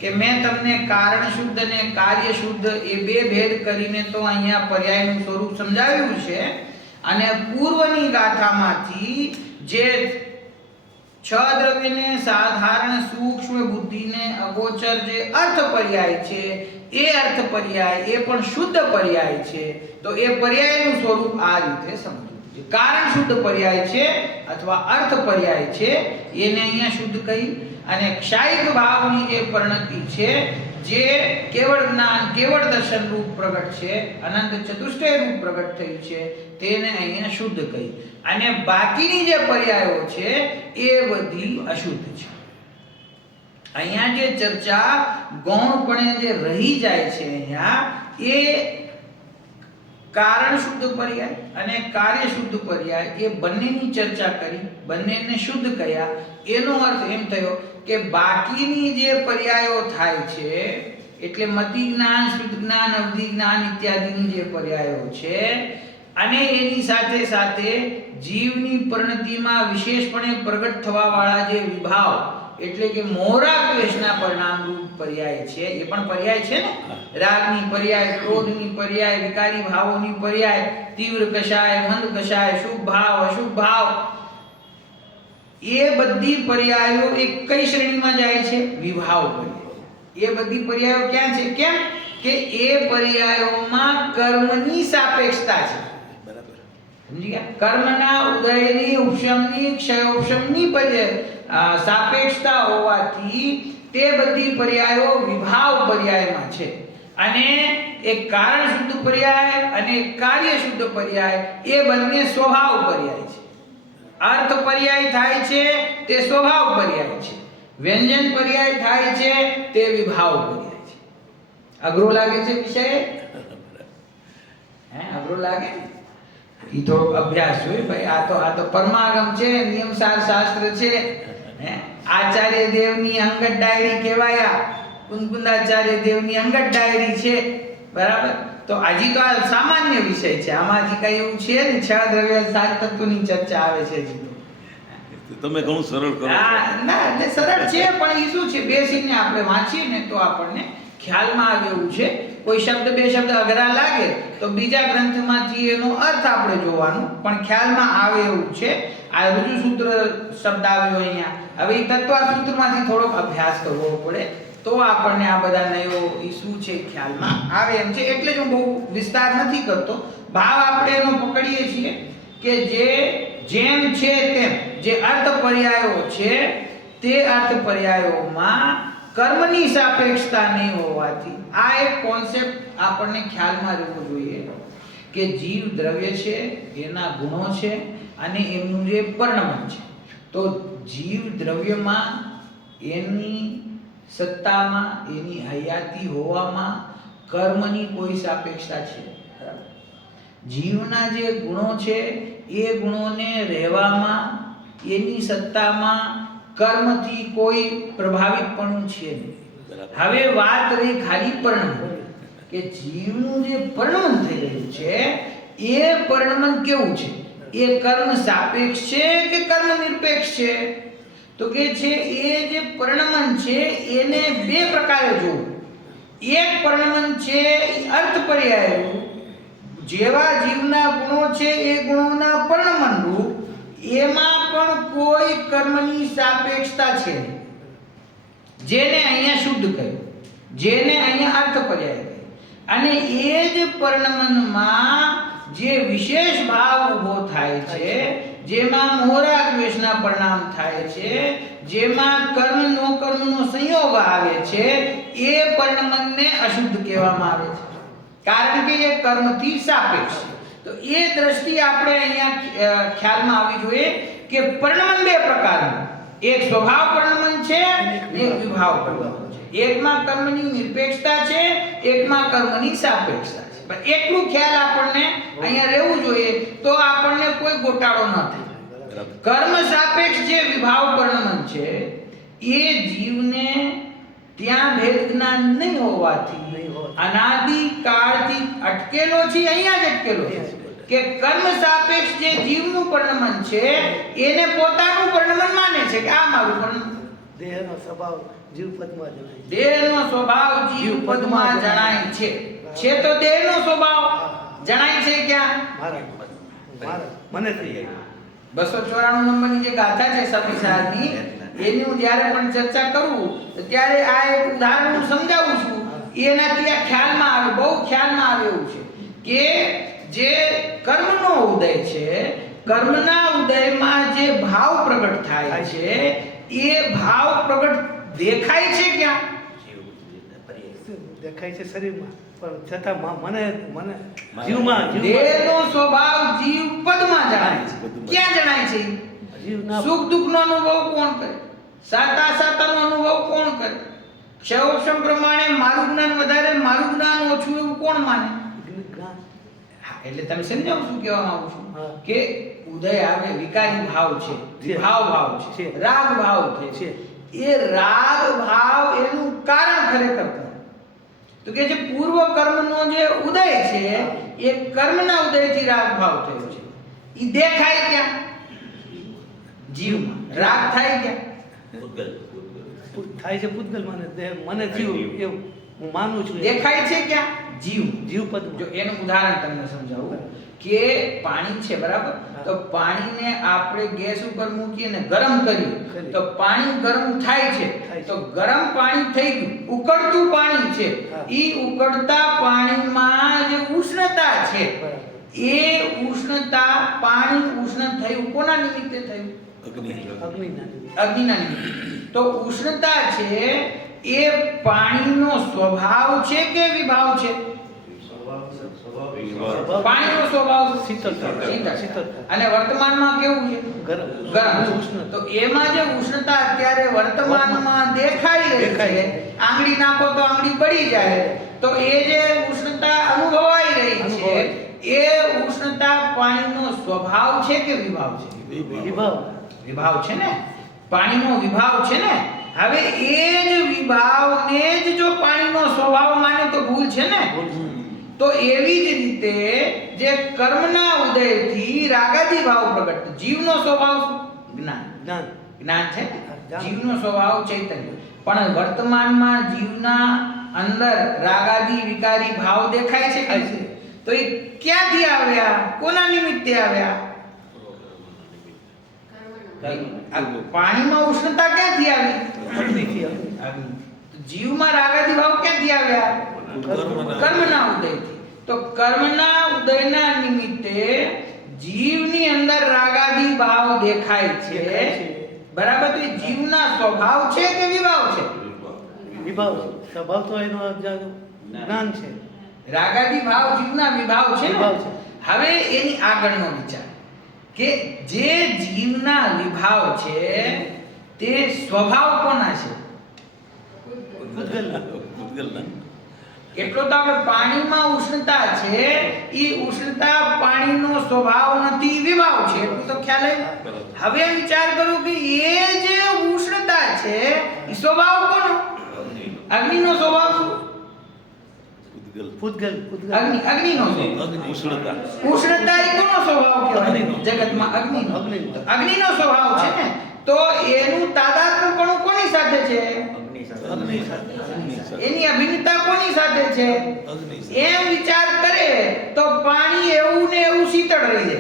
કે મેં તમને કારણ શુદ્ધ અને કાર્ય શુદ્ધ એ બે ભેદ કરીને તો અહીંયા પર્યાયનું સ્વરૂપ સમજાવ્યું છે, અને પૂર્વની ગાથામાંથી જે 6 દ્રવ્યને સાધારણ સૂક્ષ્મ બુદ્ધિને અગોચર જે અર્થ પર્યાય છે એ અર્થ પર્યાય એ પણ શુદ્ધ પર્યાય છે. તો એ પર્યાયનું સ્વરૂપ આ રીતે સમજો. જે કારણ શુદ્ધ પર્યાય છે અથવા અર્થ પર્યાય છે એને અહીંયા શુદ્ધ કહી, અને ક્ષાયિક ભાવની જે પરિણતિ છે જે કેવળ જ્ઞાન કેવળ દર્શન રૂપ પ્રગટ છે, અનંત ચતુષ્ટય રૂપ પ્રગટ થઈ છે, તેને અહીંયા શુદ્ધ કહી, અને બાકીની જે પર્યાયો છે એ બધી અશુદ્ધ છે. અહીંયા જે ચર્ચા ગૌણપણે જે રહી જાય છે અહીંયા એ કારણ શુદ્ધ પર્યાય અને કાર્ય શુદ્ધ પર્યાય એ બંનેની ચર્ચા કરી, બંનેને શુદ્ધ કહ્યા. એનો અર્થ એમ થયો કે બાકીની જે પર્યાયો થાય છે એટલે મતિ જ્ઞાન, શુદ્ધ જ્ઞાન, અવધિ જ્ઞાન ઇત્યાદિની જે પર્યાયો છે, અને એની સાથે સાથે જીવની પરિણતિમાં વિશેષપણે પ્રગટ થવા વાળા જે વિભાવ એટલે કે મોરા ક્લેશના પરિણામ રૂપ પર્યાય છે, એ પણ પર્યાય છે ને, રાગની પર્યાય, ક્રોધની પર્યાય, વિકારી ભાવોની પર્યાય, તીવ્ર કષાય, મંદ કષાય, શુભ ભાવ, અશુભ ભાવ, એ બધી પર્યાયો એક કઈ શ્રેણીમાં જાય છે? વિભાવ પર્યાય. એ બધી પર્યાયો ક્યાં છે? કેમ કે એ પર્યાયોમાં કર્મની સાપેક્ષતા છે. બરાબર સમજી ગયા? કર્મના ઉદયની, ઉપશમની, ક્ષયોપશમની સાપેક્ષતા હોવાથી તે બધી પર્યાયો વિભાવ પર્યાયમાં છે, અને એક કારણ શુદ્ધ પર્યાય અને કાર્ય શુદ્ધ પર્યાય એ બંને સ્વભાવ પર્યાય છે. અર્થ પર્યાય થાય છે તે સ્વભાવ પર્યાય છે, વ્યંજન પર્યાય થાય છે તે વિભાવ પર્યાય છે. અઘરો લાગે છે વિષય? અઘરો લાગે? ઈ તો અભ્યાસ હોય ભાઈ. આ તો પરમાગમ છે, નિયમસાર શાસ્ત્ર છે. આચાર્ય દેવની અંગત ડાયરી કહેવાયા, કુંદકુંદાચાર્ય દેવની અંગત ડાયરી છે. બરાબર? તો હજી તો આ સામાન્ય વિષય છે, આમાં હજી કઈ એવું છે ને 6 દ્રવ્ય 7 તત્વોની ચર્ચા આવે છે હજી તો. તમે ઘણું સરળ કરો છો. ના એટલે સરળ છે, પણ એ શું છે, બેસીને આપણે વાંચીએ ને તો આપણને ખ્યાલમાં આવે એવું છે. કોઈ શબ્દ બે શબ્દ અઘરા લાગે તો બીજા ગ્રંથમાંથી એનો અર્થ આપણે જોવાનો, પણ ખ્યાલમાં આવે એવું છે. આ ઋજુ સૂત્ર શબ્દ આવ્યો અહીંયા, હવે એ તત્વ સૂત્રમાંથી થોડોક અભ્યાસ કરવો પડે તો આપણને આ બધા નયો એ શું છે ખ્યાલમાં આવે એમ છે. એટલે જ હું બહુ વિસ્તાર નથી કરતો. ભાવ આપણે એનો પકડીએ છીએ કે જેમ છે તેમ જે અર્થ પર્યાયો છે તે અર્થ પર્યાયોમાં કર્મની સાપેક્ષતા નહીં હોવાથી આ એક કોન્સેપ્ટ આપણને ખ્યાલમાં રહેવો જોઈએ કે જીવ દ્રવ્ય છે, એના ગુણો છે અને એમનું જે પરિણમન છે. તો જીવ દ્રવ્યમાં એની સત્તામાં, એની હયાતી હોવામાં કર્મની કોઈ સાપેક્ષતા છે? જીવના જે ગુણો છે એ ગુણોને રહેવામાં, એની સત્તામાં કર્મથી કોઈ પ્રભાવિતપણું છે નહીં. બરાબર. હવે વાત રહી ખાલી પરિણમન, કે જીવનું જે પરિણમન થઈ રહ્યું છે એ પરિણમન કેવું છે? એ કર્મ સાપેક્ષ છે કે કર્મ નિરપેક્ષ છે? તો કે છે એ જે પરિણમન છે એને બે પ્રકારે જોવું. એક પરિણમન છે એ અર્થ પર્યાયનું, જેવા જીવના ગુણો છે એ ગુણોના પરિણમન રૂપ, એમાં પણ કોઈ કર્મની સાપેક્ષતા છે નહીં. જેને અહીંયા શુદ્ધ કહ્યું, જેને અહીંયા અર્થ પર્યાય કહ્યું. અને એ જ પરિણમનમાં જે વિશેષ ભાવ ઊભો થાય છે, જેમાં મોહરાગ દ્વેષના પરિણામ થાય છે, જેમાં કર્મ નો કર્મનો સંયોગ આવે છે, એ પરિણમનને અશુદ્ધ કહેવામાં આવે છે, કારણ કે એ કર્મથી સાપેક્ષ છે. તો એ દ્રષ્ટિ આપણે અહીંયા ખ્યાલમાં આવવી જોઈએ કે પરિણમન બે પ્રકારનું, એક સ્વભાવ પરિણમન છે અને એક વિભાવ પરિણમન છે. એકમાં કર્મની નિરપેક્ષતા છે, એકમાં કર્મની સાપેક્ષતા છે. પણ એટલું ખ્યાલ આપણને અહીંયા રહેવું જોઈએ તો આપણને કોઈ ગોટાળો ન થાય. કર્મ સાપેક્ષ જે વિભાવ પરિણમન છે એ જીવને ત્યાં ભેદ જ્ઞાન નહીં હોવાથી અનાદિ કાળથી અટકેલો છે, અહીંયા જ અટકેલો છે કે કર્મ સાપેક્ષ જે જીવનું પરિણમન છે એને પોતાનું પરિણમન માને છે કે આ મારું પરિણમન. દેહનો સ્વભાવ જીવપદમાં જણાય છે. દેહનો સ્વભાવ જીવપદમાં જણાય છે. છે તો દેહનો સ્વભાવ જણાય છે ક્યાં? મને થઈ જાય. 294 નંબરની જે ગાથા છે સમીસારની, એની હું જ્યારે પણ ચર્ચા કરું ત્યારે આ એક ઉદાહરણ હું સમજાવું છું. એનાથી આ ખ્યાલમાં આવે, બહુ ખ્યાલમાં આવે એવું છે કે જે કર્મનો ઉદય છે, કર્મના ઉદયમાં જે ભાવ પ્રગટ થાય છે એ ભાવ પ્રગટ દેખાય છે ક્યાં? દેખાય છે શરીરમાં, પણ છતાં મને જીવમાં દેહનો સ્વભાવ જીવ પદમાં જણાય છે. ક્યાં જણાય છે? જીવના સુખ દુઃખનો અનુભવ કોણ કરે? સાતા સાતાનો અનુભવ કોણ કરે? ક્ષયોક્ષમ પ્રમાણે મારું જ્ઞાન વધારે, મારું જ્ઞાન ઓછું એવું કોણ માને? જ્ઞાન. હા, એટલે તમે સમજાવું શું કહેવા માંગુ છું હા. કે ઉદય આવે, વિકારી ભાવ છે, છે. વિભાવ ભાવ છે, છે. રાગ ભાવ થાય છે. એ રાગ ભાવ એનું કારણ ખરેખર કોણ? તો કે જે પૂર્વ કર્મનો જે ઉદય છે એ કર્મના ઉદયથી રાગ ભાવ થયો છે. એ દેખાય ક્યાં? જીવમાં. રાગ થાય ક્યાં? થાય છે પૂતગલ મને મને જીવ એવું હું માનું છું. દેખાય છે ક્યાં? જીવ. જીવપદમાં. જો એનું ઉદાહરણ તમને સમજાવું કે પાણી છે, બરાબર? તો પાણીને આપણે ગેસ ઉપર મૂકીએ ને ગરમ કરીએ તો પાણી ગરમ થાય છે. તો ગરમ પાણી થઈ ગયું, ઉકળતું પાણી છે. ઈ ઉકળતા પાણીમાં જે ઉષ્ણતા છે એ ઉષ્ણતા, પાણી ઉષ્ણ થયું કોના નિમિત્તે થયું? અગ્નિના નિમિત્તે. તો ઉષ્ણતા છે એ પાણીનો સ્વભાવ છે કે વિભાવ છે? પાણીનો સ્વભાવ શીતળ. અને વર્તમાનમાં કેવું છે? ગરમ. તો એમાં જે ઉષ્ણતા અત્યારે વર્તમાનમાં દેખાઈ રહી છે, આંગળી નાખો તો આંગળી બળી જાય, તો એ જે ઉષ્ણતા અનુભવાઈ રહી છે એ ઉષ્ણતા પાણીનો સ્વભાવ છે કે વિભાવ છે? વિભાવ છે ને, પાણીનો વિભાવ છે ને. હવે એ જ વિભાવને જ જો પાણીનો સ્વભાવ માને તો ભૂલ છે ને. તો એવી જ રીતે જે કર્મના ઉદયથી રાગાદિ ભાવ પ્રગટ, જીવનો સ્વભાવ જ્ઞાન. જ્ઞાન છે, જીવનો સ્વભાવ ચૈતન્ય. પણ વર્તમાનમાં જીવના અંદર રાગાદિ વિકારી ભાવ દેખાય છે કે? તો એ ક્યાંથી આવ્યા? કોના નિમિત્તે આવ્યા? પાણીમાં ઉષ્ણતા ક્યાંથી આવી? જીવમાં રાગાદિ ભાવ ક્યાંથી આવ્યા? કર્મના ઉદયથી. તો કર્મના ઉદયના નિમિત્તે જીવની અંદર રાગાદિ ભાવ દેખાય છે, બરાબર? તો એ જીવના સ્વભાવ છે કે વિભાવ છે? વિભાવ. સ્વભાવ તો એનો જ્ઞાન છે. રાગાદિ ભાવ જીવના વિભાવ છે ને. વિભાવ છે. હવે એની આગળનો વિચાર કે જે જીવના વિભાવ છે તે સ્વભાવ કોના છે? એટલો તો આપણે પાણીમાં ઉષ્ણતા છે, ઈ ઉષ્ણતા પાણીનો સ્વભાવ નથી, વિભાવ છે. એટલું તો ખ્યાલ આવ્યો. હવે વિચાર કરો કે એ જે ઉષ્ણ ઉષ્ણતા છે એ સ્વભાવ કોનો? અગ્નિનો સ્વભાવ શું? પૂતગલ પૂતગલ અગ્નિનો સ્વભાવ. ઉષ્ણતા ઉષ્ણતા એ કોનો સ્વભાવ કહેવાય? અગ્નિનો. જગતમાં અગ્નિનો. અગ્નિનો. અગ્નિનો સ્વભાવ છે ને, તો એનું તાદાત્મ્યપણું કોની સાથે છે? અગ્નિ સાથે. અગ્નિ સાથે. એની અભિન્નતા કોની સાથે છે? એમ વિચાર કરે તો પાણી એવું ને એવું શીતળ રહી જાય.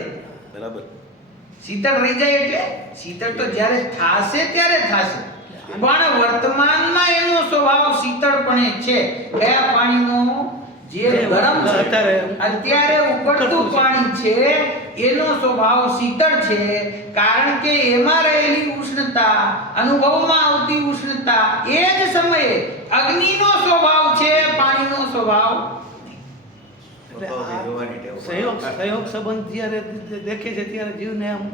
બરાબર. શીતળ રહી જાય એટલે શીતળ તો જ્યારે થાશે ત્યારે થાશે, પણ વર્તમાનમાં એનો સ્વભાવ શીતળપણે છે. કયા પાણીનો? જે ગરમ છે, અત્યારે ઉકળતું પાણી છે, એનો સ્વભાવ શીતળ છે, કારણ કે એમાં રહેલી ઉષ્ણતા, અનુભવમાં આવતી ઉષ્ણતા એ જ સમયે અગ્નિનો સ્વભાવ છે, પાણીનો સ્વભાવ. એટલે પોતાને આ જોવાની ટેવ. સહયોગ સંબંધ જ્યારે દેખે છે ત્યારે જીવને આમ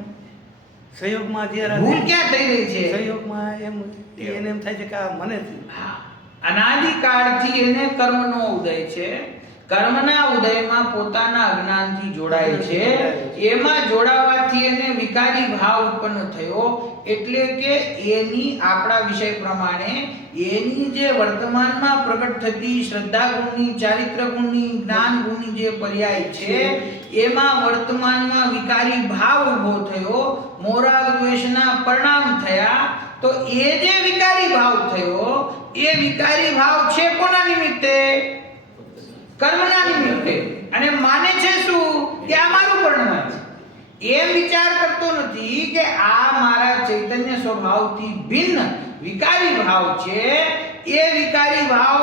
સહયોગમાં જ્યારે ભૂલ ક્યાં થઈ રહી છે? સહયોગમાં એમ એને એમ થાય છે કે આ મને હા, અનાદિકાળથી એને કર્મનો ઉદય છે. કર્મના ઉદયમાં પોતાના અજ્ઞાનથી જોડાય છે. એમાં જોડાવાથી એને વિકારી ભાવ ઉત્પન્ન થયો, એટલે કે એની આપણા વિષય પ્રમાણે એની જે વર્તમાનમાં પ્રગટ થતી શ્રદ્ધા ગુણની, ચારિત્ર ગુણની, જ્ઞાન ગુણની જે પર્યાય છે, એમાં વર્તમાનમાં વિકારી ભાવ ઊભો થયો, મોરાગ દ્વેષના પરિણામ થયા. તો એ જે વિકારી ભાવ થયો, એ વિકારી ભાવ છે કોના નિમિત્તે? કર્મના નિમિત્તે. અને માને છે શું? કે આ મારું પરિણામ છે. એમ વિચાર કરતો નથી કે આ મારા ચૈતન્ય સ્વભાવથી ભિન્ન વિકારી ભાવ છે. એ વિકારી ભાવ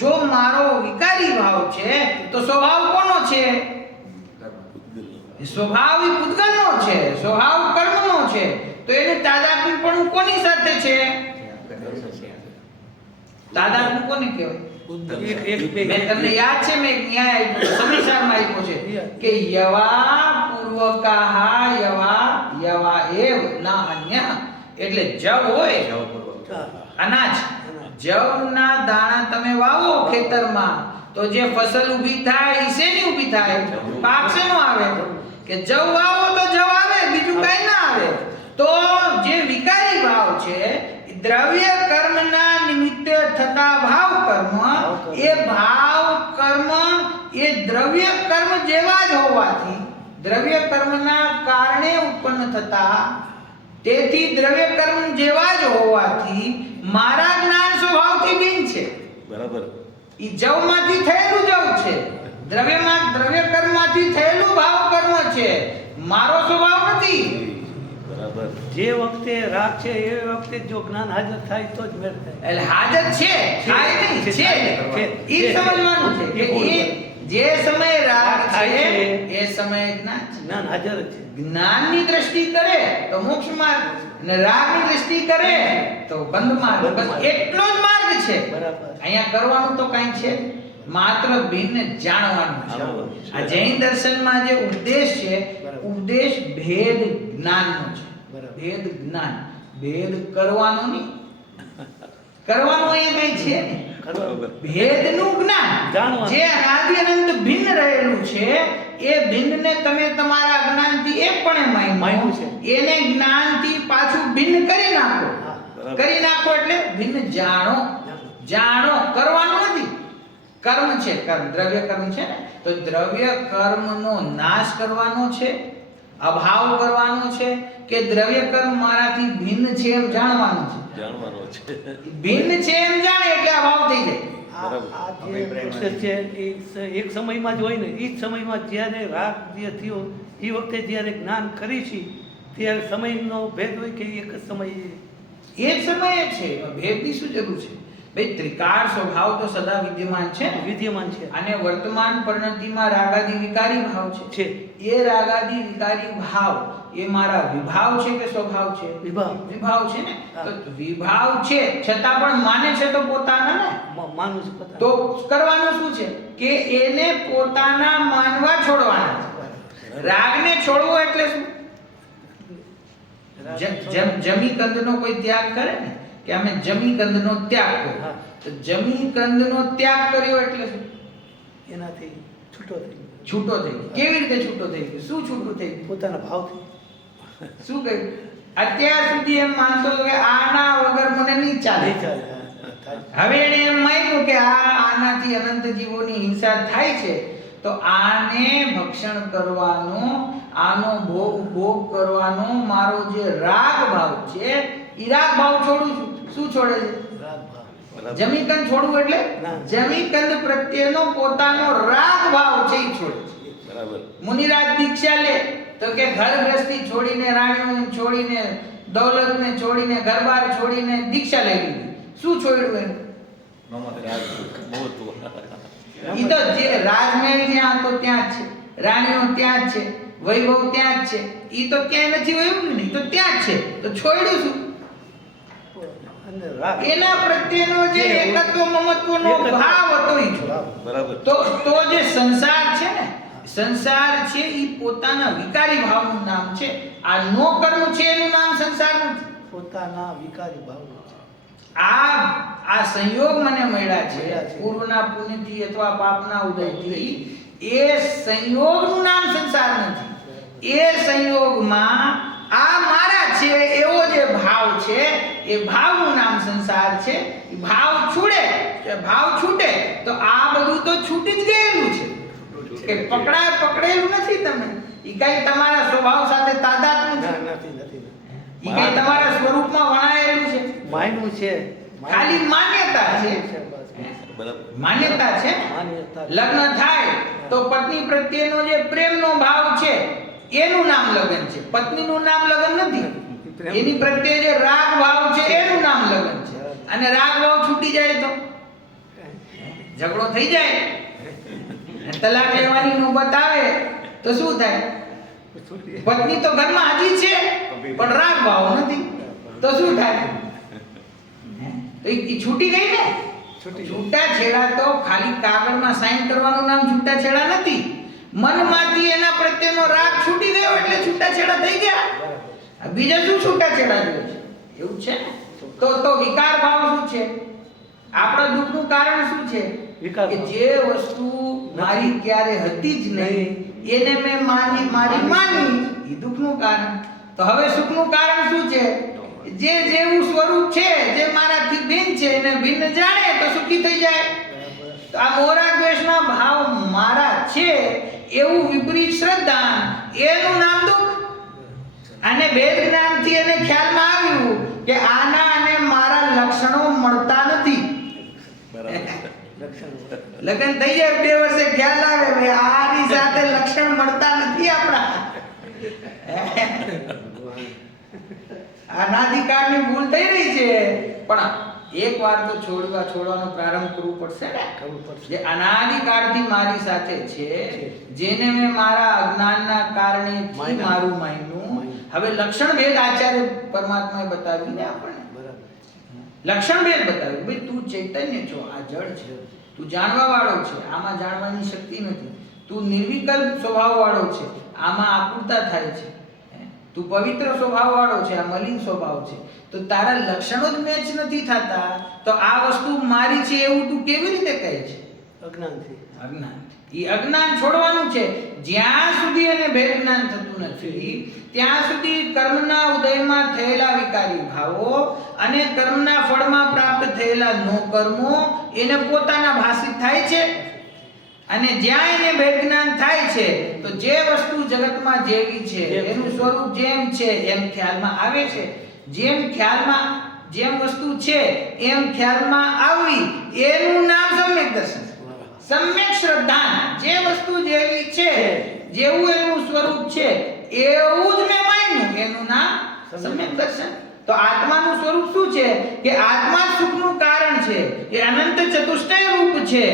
જો મારો વિકારી ભાવ છે, તો સ્વભાવ કોનો છે? સ્વભાવ એ પૂતગલનો છે, સ્વભાવ કર્મનો છે. તો એને તાદાત્મ્યપણું કોની સાથે છે? તાદાત્મ્ય કોને કહેવાય? મેં તમને યાદ છે, મેં એક ન્યાય આપ્યો, સમીક્ષામાં આપ્યો છે કે યવા પૂર્વકાહા યવા એવ ના અન્ય. એટલે જવ હોય, અનાજ, જવના દાણા તમે વાવો ખેતરમાં, તો જે ફસલ ઊભી થાય એ શેની ઊભી થાય? પાક શેનો આવે? કે જવ વાવો તો જવ આવે, બીજું કાંઈ ના આવે. તો જે વિકારી ભાવ છે, દ્રવ્ય કર્મના નિમિત્તે થતા ભાવ કર્મ, એ ભાવ કર્મ એ દ્રવ્ય કર્મ જેવા જ હોવાથી, દ્રવ્ય કર્મના કારણે ઉત્પન્ન થતા, તેથી દ્રવ્ય કર્મ જેવા જ હોવાથી મારા જ્ઞાન સ્વભાવથી ભિન્ન છે. બરાબર. ઈ જવમાંથી થયેલું જવ છે, દ્રવ્ય કર્મમાંથી થયેલું ભાવ કર્મ છે, મારો સ્વભાવ નથી. બરાબર. જે વખતે રાગ છે એ વખતે જો જ્ઞાન હાજર થાય તો જ મેળ થાય. એટલે હાજર છે, થાય નહીં, છે. ઈ સમજવાનું છે કે એ જે સમયે રાગ છે એ સમયે જ્ઞાન છે. જ્ઞાન હાજર જ છે. જ્ઞાનની દ્રષ્ટિ કરે તો મોક્ષ માર્ગ, અને રાગની દ્રષ્ટિ કરે તો બંધ માર્ગ. બસ એટલો જ માર્ગ છે. બરાબર. અહીંયા કરવાનું તો કાંઈ છે જ. માત્ર ભિન્ન જાણવાનું છે. આ જૈન દર્શનમાં જે ઉપદેશ છે, ઉપદેશ ભેદ જ્ઞાનનો છે. ભેદ જ્ઞાન, ભેદ કરવાનો નહીં. કરવાનું અહીંયા કઈ છે નહીં. ભેદનું જ્ઞાન, જે અનાદિ અનંત ભિન્ન રહેલું છે, એ ભિન્નને તમે તમારા જ્ઞાનથી એકપણે માન્યું છે, એને જ્ઞાનથી પાછું ભિન્ન કરી નાખો. કરી નાખો એટલે ભિન્ન જાણો. જાણો, કરવાનું નથી. કર્મ છે, કર્મ દ્રવ્ય કર્મ છે ને, તો દ્રવ્ય કર્મનો નાશ કરવાનો છે, અભાવ કરવાનો છે, કે દ્રવ્ય કર્મ મારાથી ભિન્ન છે એમ જાણવાનું છે. ભિન્ન છે એમ જાણે એટલે અભાવ થઈ જાય. આ જે પ્રોસેસ છે એ એક સમયમાં જ હોય ને, એ જ સમયમાં જ્યારે રાગ જે થયો એ વખતે જ્યારે જ્ઞાન કરી છે ત્યારે સમયનો ભેદ હોય કે એક જ સમયે? એક સમયે છે, ભેદની શું જરૂર છે? ભાઈ ત્રિકાર સ્વભાવ તો સદા વિદ્યમાન છે ને, વિદ્યમાન છે. અને વર્તમાન પરિણતિમાં રાગાદિ વિકારી ભાવ છે. એ રાગાદિ વિકારી ભાવ એ મારા વિભાવ છે કે સ્વભાવ છે? વિભાવ છે ને. તો વિભાવ છે છતાં પણ માને છે તો પોતાના ને, માનું છે પોતાના. તો કરવાનું શું છે કે એને પોતાના માનવા છોડવાના છે. રાગને છોડવો એટલે શું? જેમ જમી કંદનો કોઈ ત્યાગ કરે ને, કે અમે જમી કંદનો ત્યાગ કર્યો, તો જમી કંદનો ત્યાગ કર્યો એટલે શું? એનાથી છૂટો થઈ ગયો. છૂટો થઈ ગયો. કેવી રીતે છૂટો થઈ ગયો? શું છૂટું થઈ ગયું? પોતાના ભાવથી. શું કહ્યું? અત્યાર સુધી એમ માનતો હતો કે આના વગર મને નહીં ચાલે. નહીં ચાલે. હા, થાય. હવે એને એમ માન્યું કે આનાથી અનંત જીવોની હિંસા થાય છે, તો આને ભક્ષણ કરવાનો, આનો ભોગ કરવાનો મારો જે રાગ ભાવ છે, એ રાગ ભાવ છોડું છું. શું છોડે છે? રાગ ભાવ. બરાબર. જમીકંદ છોડવું એટલે ના. જમીકંદ પ્રત્યેનો પોતાનો રાગ ભાવ છે એ છોડે છે. બરાબર. મુનિરાજ દીક્ષા લે તો કે ઘર ગ્રસ્તી છોડીને, રાણીઓને છોડીને, દૌલતને છોડીને, ઘરબાર છોડીને દીક્ષા લઈ લીધી. શું છોડ્યું એને? મહત્વ. ઈ તો જે રાજમહેલ જ્યાં હતો ત્યાં જ છે, રાણીઓ ત્યાં જ છે, વૈભવ ત્યાં જ છે. ઈ તો ક્યાંય નથી વયું ને, ઈ તો ત્યાં જ છે. તો છોડ્યું શું? અને રાગ. એના પ્રત્યેનો જે એકત્વ મમત્વનો ભાવ હતો ઈ છોડ્યો. બરાબર. તો જે સંસાર છે ને, સંસાર છે ઈ પોતાના વિકારી ભાવનું નામ છે. આ નો કર્મ છે એનું નામ સંસાર નથી. પોતાના વિકારી ભાવનો છે. આ સંયોગ મને મળ્યા છે મળ્યા છે. પૂર્વના પુણ્યથી અથવા પાપના ઉદયથી, એ સંયોગનું નામ સંસાર નથી. એ સંયોગમાં આ મારા છે એવો જે ભાવ છે, એ ભાવનું નામ સંસાર છે. એ ભાવ છૂટે, તો આ બધું તો છૂટી જ ગયેલું છે. કે પકડેલું નથી. તમે ઈ કઈ તમારા સ્વભાવ સાથે તાદાત્મ્ય ના, છે? નથી. ઈ કઈ તમારા સ્વરૂપમાં વણાયેલું છે? માયનું છે. ખાલી માન્યતા છે. બસ. બરાબર. માન્યતા છે. માન્યતા. લગ્ન થાય તો પત્ની પ્રત્યેનો જે પ્રેમનો ભાવ છે એનું નામ લગ્ન છે. પત્નીનું નામ લગ્ન નથી. એની પ્રત્યે જે રાગ ભાવ છે એનું નામ લગ્ન છે. અને રાગ ભાવ છૂટી જાય તો ઝઘડો થઈ જાય, તલાક લેવાની નોબત આવે તો શું થાય? પત્ની તો ઘરમાં હાજી છે પણ રાગ ભાવ નથી, તો શું થાય? તો ઈ છૂટી ગઈ ને. છૂટાછેડા તો ખાલી કાગળમાં સાઈન કરવાનું નામ છૂટાછેડા નથી. મનમાંથી એના પ્રત્યેનો રાગ છૂટી ગયો એટલે છૂટાછેડા થઈ ગયા. બીજા શું છૂટાછેડા જોઈએ છે? એવું છે ને. તો વિકાર ભાવ શું છે? આપણા દુઃખનું કારણ શું છે? વિકાર કે ભાવ. જે વસ્તુ મારી ક્યારે હતી જ નહીં એને મેં માની, એ દુઃખનું કારણ. તો હવે સુખનું કારણ શું છે? જે જેવું સ્વરૂપ છે, જે મારાથી ભિન્ન છે, એને ભિન્ન જાણે તો સુખી થઈ જાય. તો આ મોરા દ્વેષના ભાવ મારા છે એવું વિપરીત શ્રદ્ધા, એનું નામ દુઃખ. અને ભેદ જ્ઞાનથી એને ખ્યાલમાં આવ્યું કે આના અને મારા લક્ષણો મળતા નથી. લગ્ન થઈ જાય 2 વર્ષે ખ્યાલ આવે ભાઈ આની સાથે લક્ષણ મળતા નથી આપણા. અનાધિકારની ભૂલ થઈ રહી છે, પણ એક વાર તો છોડવાનો પ્રારંભ કરવું પડશે ને. જે અનાધિકાળથી મારી સાથે છે, જેને મેં મારા અજ્ઞાનના કારણે મારું માન્યું. હવે લક્ષણ ભેદ આચાર્ય પરમાત્માએ બતાવ્યું ને આપણને. લક્ષણ ભેદ બતાવ્યું. ભાઈ તું ચૈતન્ય છો, આ જળ છે. તું જાણવા વાળો છે, આમાં જાણવાની શક્તિ નથી. તું નિર્વિકલ્પ સ્વભાવ વાળો છે, આમાં આકૃતા થાય છે. તું પવિત્ર સ્વભાવ વાળો છે, આ મલિન સ્વભાવ છે. તો તારા લક્ષણો જ મેચ નથી થતા, તો આ વસ્તુ મારી છે એવું તું કેવી રીતે કહે છે? અજ્ઞાનથી. અજ્ઞાન. એ અજ્ઞાન છોડવાનું છે. જ્યાં સુધી એને ભેદ જ્ઞાન થતું નથી ત્યાં સુધી કર્મના ઉદયમાં થયેલા વિકારી ભાવો અને કર્મના ફળમાં પ્રાપ્ત થયેલા નો કર્મો એને પોતાના ભાષિત થાય છે. અને જ્યાં એને ભેદ જ્ઞાન થાય છે તો જે વસ્તુ જગતમાં જેવી છે એનું સ્વરૂપ જેમ છે એમ ખ્યાલમાં આવે છે. જેમ વસ્તુ છે એમ ખ્યાલમાં આવવી એનું નામ સમ્યક દર્શન. સમ્યક શ્રદ્ધા. જે વસ્તુ જેવી છે, જેવું એનું સ્વરૂપ છે એવું જ મેં માન્યું, એનું નામ સમ્યક દર્શન. તો આત્માનું સ્વરૂપ શું છે? કે આત્મા સુખનું કારણ છે, એ અનંત ચતુષ્ટય રૂપ છે,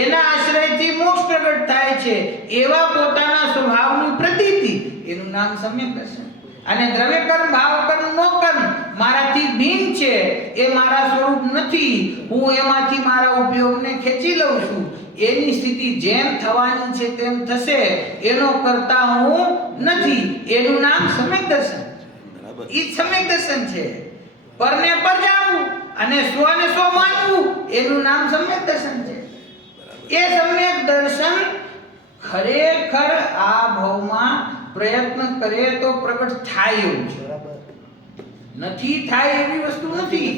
એના આશ્રયથી મોક્ષ પ્રગટ થાય છે એવા પોતાના સ્વભાવની પ્રતીતિ, એનું નામ સમ્યક દર્શન. અને દ્રવ્ય કર્મ, ભાવ કર્મ, નો કર્મ મારાથી ભિન્ન છે, એ મારા સ્વરૂપ નથી. હું એમાંથી મારા ઉપયોગને ખેંચી લઉં છું. એની સ્થિતિ જેમ થવાની છે તેમ થશે, એનો કરતા હું નથી. એનું નામ સમ્યક દર્શન. ઈ સમ્યક દર્શન છે. પરને પર જાણવું અને સ્વને સ્વ માનવું, એનું નામ સમ્યક દર્શન છે. એ સમ્યક દર્શન ખરેખર આ ભાવમાં પ્રયત્ન કરે તો પ્રગટ થાય એવું છે. નથી થાય એવી વસ્તુ નથી.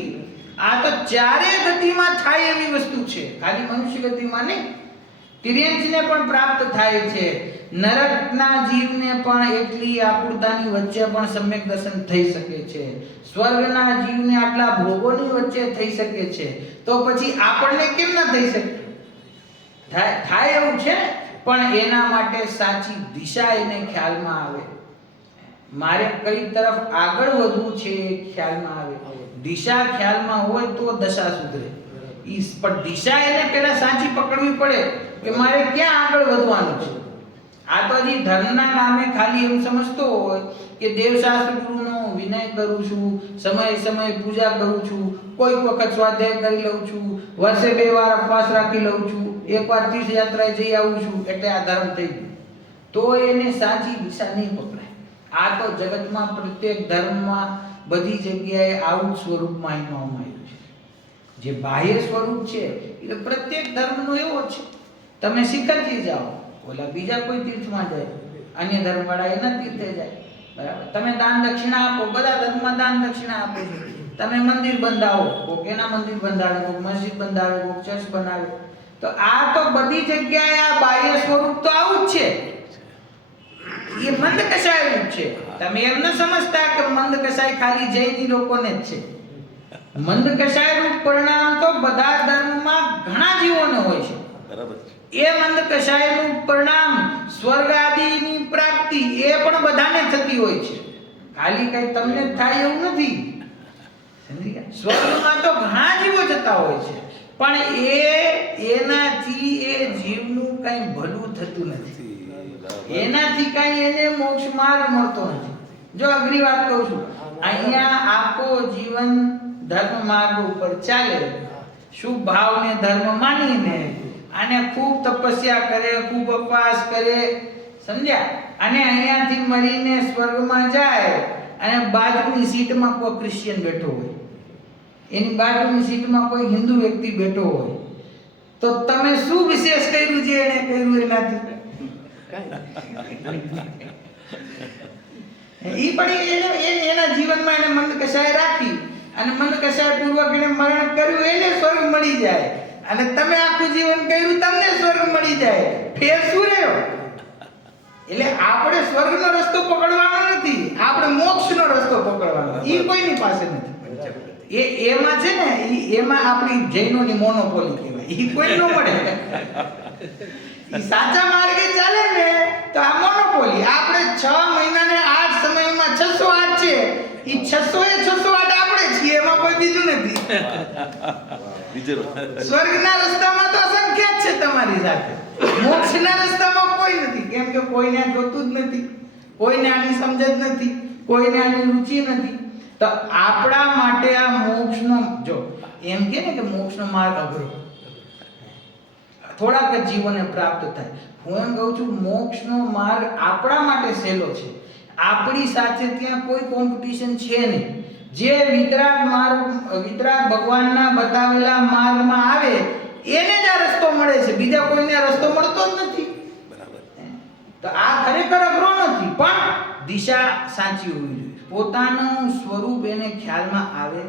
આ તો ચારે ગતિમાં થાય એવી વસ્તુ છે, ખાલી મનુષ્ય ગતિમાં નહીં. તિર્યંશને પણ પ્રાપ્ત થાય છે, નરકના જીવને પણ એટલી આકુળતાની વચ્ચે પણ સમ્યક દર્શન થઈ શકે છે, સ્વર્ગના જીવને આટલા ભોગોની વચ્ચે થઈ શકે છે, તો પછી આપણને કેમ ના થઈ શકે? થાય એવું છે, પણ એના માટે સાચી દિશા એને ખ્યાલમાં આવે. મારે કઈ તરફ આગળ વધવું છે એ ખ્યાલમાં આવે. દિશા ખ્યાલમાં હોય તો દશા સુધરે. પણ દિશા એને પહેલા સાચી પકડવી પડે કે મારે ક્યાં આગળ વધવાનું છે. આ તો હજી ધર્મના નામે ખાલી એમ સમજતો હોય કે દેવશાસ્ત્ર ગુરુનો વિનય કરું છું, સમય પૂજા કરું છું, કોઈક વખત સ્વાધ્યાય કરી લઉં છું, વર્ષે 2 વાર ઉપવાસ રાખી લઉં છું, એકવાર તીર્થયાત્રાએ જઈ આવું છું, એટલે આ ધર્મ થઈ ગયું. તો એને સાચી દિશા નહીં પકડાય. આ તો જગતમાં પ્રત્યેક ધર્મમાં બધી જગ્યાએ આવું જ સ્વરૂપમાં માનવામાં આવ્યું છે. જે બાહ્ય સ્વરૂપ છે એ પ્રત્યેક ધર્મનો એવો છે. તમે શિખરજી જાઓ, ઓલા બીજા કોઈ તીર્થમાં જાય, અન્ય ધર્મવાળા એના તીર્થે જાય, બરાબર. તમે દાન દક્ષિણા આપો, બધા ધર્મમાં દાન દક્ષિણા આપો છો. તમે મંદિર બંધાવો, કોક એના મંદિર બંધાવે, કોક મસ્જિદ બંધાવે, કોક ચર્ચ બનાવે. તો આ તો બધી જગ્યાએ આ બાહ્ય સ્વરૂપ તો આવું જ છે. એ મંદ કસાય રૂપ છે. તમે એમ ન સમજતા કે મંદ કસાય ખાલી જૈની લોકોને જ છે. મંદ કસાય રૂપ પરિણામ તો બધા ધર્મમાં ઘણા જીવોને હોય છે. બરાબર. એ મંદ કસાયનું પરિણામ સ્વર્ગ આદિની પ્રાપ્તિ એ પણ બધાને થતી હોય છે. ખાલી કઈ તમને જ થાય એવું નથી. સમજી ગયા? સ્વર્ગમાં તો ઘણા જીવો જતા હોય છે, પણ એનાથી એ જીવનું કઈ ભલું થતું નથી. એનાથી કઈ એને મોક્ષ માર્ગ મળતો નથી. જો અઘરી વાત કહું છું, અહીંયા આખો જીવન ધર્મ માર્ગ ઉપર ચાલે, શુભ ભાવને ધર્મ માનીને, અને ખૂબ તપસ્યા કરે, ખૂબ ઉપવાસ કરે, સમજ્યા? અને અહીંયાથી મરીને સ્વર્ગમાં જાય, અને બાજુની સીટમાં કોઈ ક્રિશ્ચિયન બેઠો હોય, એની બાજુની સીટમાં કોઈ હિન્દુ વ્યક્તિ બેઠો હોય, તો તમે શું વિશેષ કર્યું છે એને કર્યું એનાથી? ઈ પણ એના જીવનમાં એને મંદ કસાય રાખી અને મંદ કસાય પૂર્વક એને મરણ કર્યું, એને સ્વર્ગ મળી જાય. અને તમે આખું જીવન કર્યું, તમને સ્વર્ગ મળી જાય. ફેર શું રહ્યો? એટલે આપણે સ્વર્ગનો રસ્તો પકડવાનો નથી, આપણે મોક્ષનો રસ્તો પકડવાનો. ઈ કોઈની પાસે નથી. એમાં છે ને, એમાં આપણી જૈનોની મોનોપોલી કહેવાય. ઈ કોઈ ન મળે. ઈ સાચા માર્ગે ચાલે ને તો આ મોનોપોલી. આપણે 6 મહિના ને 8 સમયમાં 608 છે. ઈ 608 આપણે છીએ, એમાં કોઈ બીજું નથી. સ્વર્ગના રસ્તામાં તો અસંખ્ય છે તમારી સાથે. મોક્ષના રસ્તામાં કોઈ નથી, કેમ કે કોઈને જોતું જ નથી, કોઈને આની સમજ જ નથી, કોઈને આની રુચિ નથી. તો આપણા માટે આ મોક્ષનો, જો એમ કે ને કે મોક્ષનો માર્ગ અઘરો, થોડાક જ જીવોને પ્રાપ્ત થાય. હું એમ કહું છું, મોક્ષનો માર્ગ આપણા માટે સહેલો છે. આપણી સાથે ત્યાં કોઈ કોમ્પિટિશન છે નહીં. જે વિતરાગ ભગવાનના બતાવેલા માર્ગમાં આવે એને જ આ રસ્તો મળે છે, બીજા કોઈને આ રસ્તો મળતો જ નથી. બરાબર. તો આ ખરેખર અઘરો નથી, પણ દિશા સાચી હોવી જોઈએ. પોતાનું સ્વરૂપ એને ખ્યાલમાં આવે.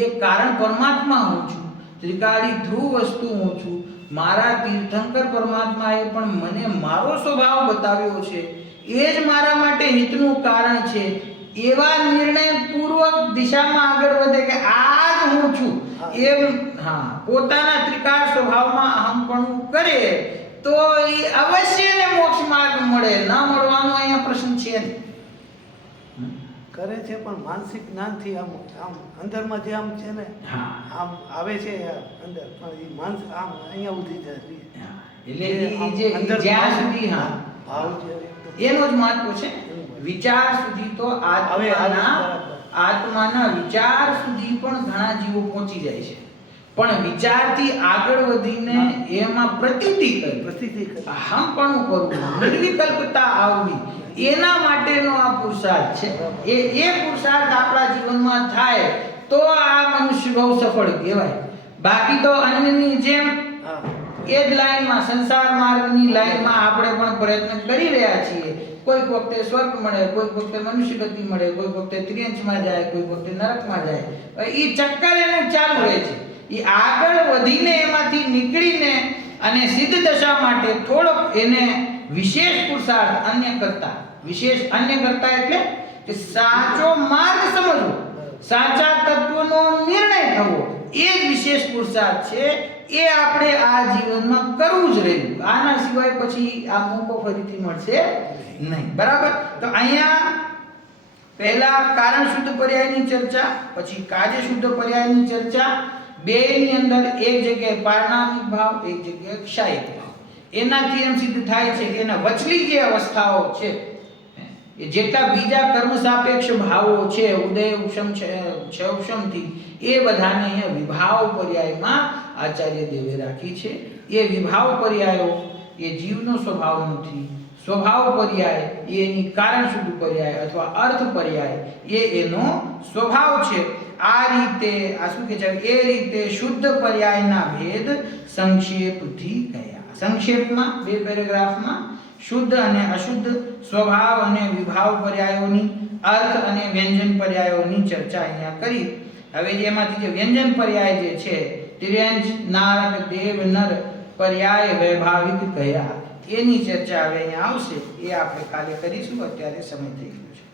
એ કારણ પરમાત્મા હું છું, ત્રિકાળી ધ્રુવ વસ્તુ હું છું. મારા તીર્થંકર પરમાત્માએ પણ મને મારો સ્વભાવ બતાવ્યો છે, એ જ મારા માટે હિતનું કારણ છે. એવા નિર્ણય પૂર્વક દિશામાં આગળ વધે કે આ જ હું છું એમ, પોતાના ત્રિકાળ સ્વભાવમાં અહમપણું કરે તો એ અવશ્ય ને મોક્ષ માર્ગ મળે. ન મળવાનો અહીંયા પ્રશ્ન છે ને. કરે છે પણ માનસિક જ્ઞાનથી આમ અંદરમાં જે આમ છે ને, આમ આવે છે અંદર, પણ એ માનસ આમ અહીંયા ઉધી જાય. એટલે જ્યાં સુધી ભાવ છે એનો જ મહત્વ છે. વિચાર સુધી તો આત્માના વિચાર સુધી પણ ઘણા જીવો પહોંચી જાય છે, પણ વિચારથી આગળ વધીને એમાં પ્રતીતિ કરી, અહમપણું કરવું, નિર્વિકલ્પતા આવવી, એના માટેનો આ પુરુષાર્થ છે. એ પુરુષાર્થ આપણા જીવનમાં થાય તો આ મનુષ્ય બહુ સફળ કહેવાય. બાકી તો અન્યની જેમ એ જ લાઈનમાં, સંસાર માર્ગની લાઈનમાં આપણે પણ પ્રયત્ન કરી રહ્યા છીએ. કોઈક વખતે સ્વર્ગ મળે, કોઈક વખતે મનુષ્ય ગતિ મળે, કોઈક વખતે ત્રિયંશમાં જાય, કોઈક વખતે નરકમાં જાય. એ ચક્કર એનું ચાલુ રહે છે. એ આગળ વધીને એમાંથી નીકળીને અને સિદ્ધ દશા માટે થોડોક એને વિશેષ પુરુષાર્થ અન્ય કરતા એટલે કે સાચો માર્ગ સમજવો, સાચા તત્વનો નિર્ણય થવો, એ જ વિશેષ પુરુષાર્થ છે. એ આપણે આ જીવનમાં કરવું જ રહ્યું. આના સિવાય પછી આ મોકો ફરીથી મળશે નહીં. બરાબર? તો અહીંયા પહેલા કારણ શુદ્ધ પર્યાયની ચર્ચા, પછી કાર્ય શુદ્ધ પર્યાયની ચર્ચા. બેની અંદર એક જગ્યાએ પારણામિક ભાવ, એક જગ્યાએ ક્ષાયિક ભાવ. એનાથી એમ સિદ્ધ થાય છે કે એના વચલી જે અવસ્થાઓ છે, એ જેટલા બીજા કર્મ સાપેક્ષ ભાવો છે, ઉદય ઉપશમ છ ઉપશમથી, એ બધાને અહીંયા વિભાવ પર્યાયમાં આચાર્ય દેવે રાખી છે. એ વિભાવ પર્યાયો એ જીવનો સ્વભાવ નથી. સ્વભાવ પર્યાય એ એની કારણ શુદ્ધ પર્યાય અથવા અર્થ પર્યાય એ એનો સ્વભાવ છે. આ રીતે આ શું કહે છે, એ રીતે શુદ્ધ પર્યાયના ભેદ સંક્ષેપથી ગયા. સંક્ષેપમાં બે પેરેગ્રાફમાં શુદ્ધ અને અશુદ્ધ, સ્વભાવ અને વિભાવ પર્યાયોની, અર્થ અને વ્યંજન પર્યાયોની ચર્ચા અહીંયા કરી. હવે જેમાંથી જે વ્યંજન પર્યાય જે છે, તિર્યંજ, નારક, દેવ, નર પર્યાય વૈભાવિક કયા, એની ચર્ચા હવે અહીંયા આવશે. એ આપણે કાલે કરીશું. અત્યારે સમય થઈ ગયો છે.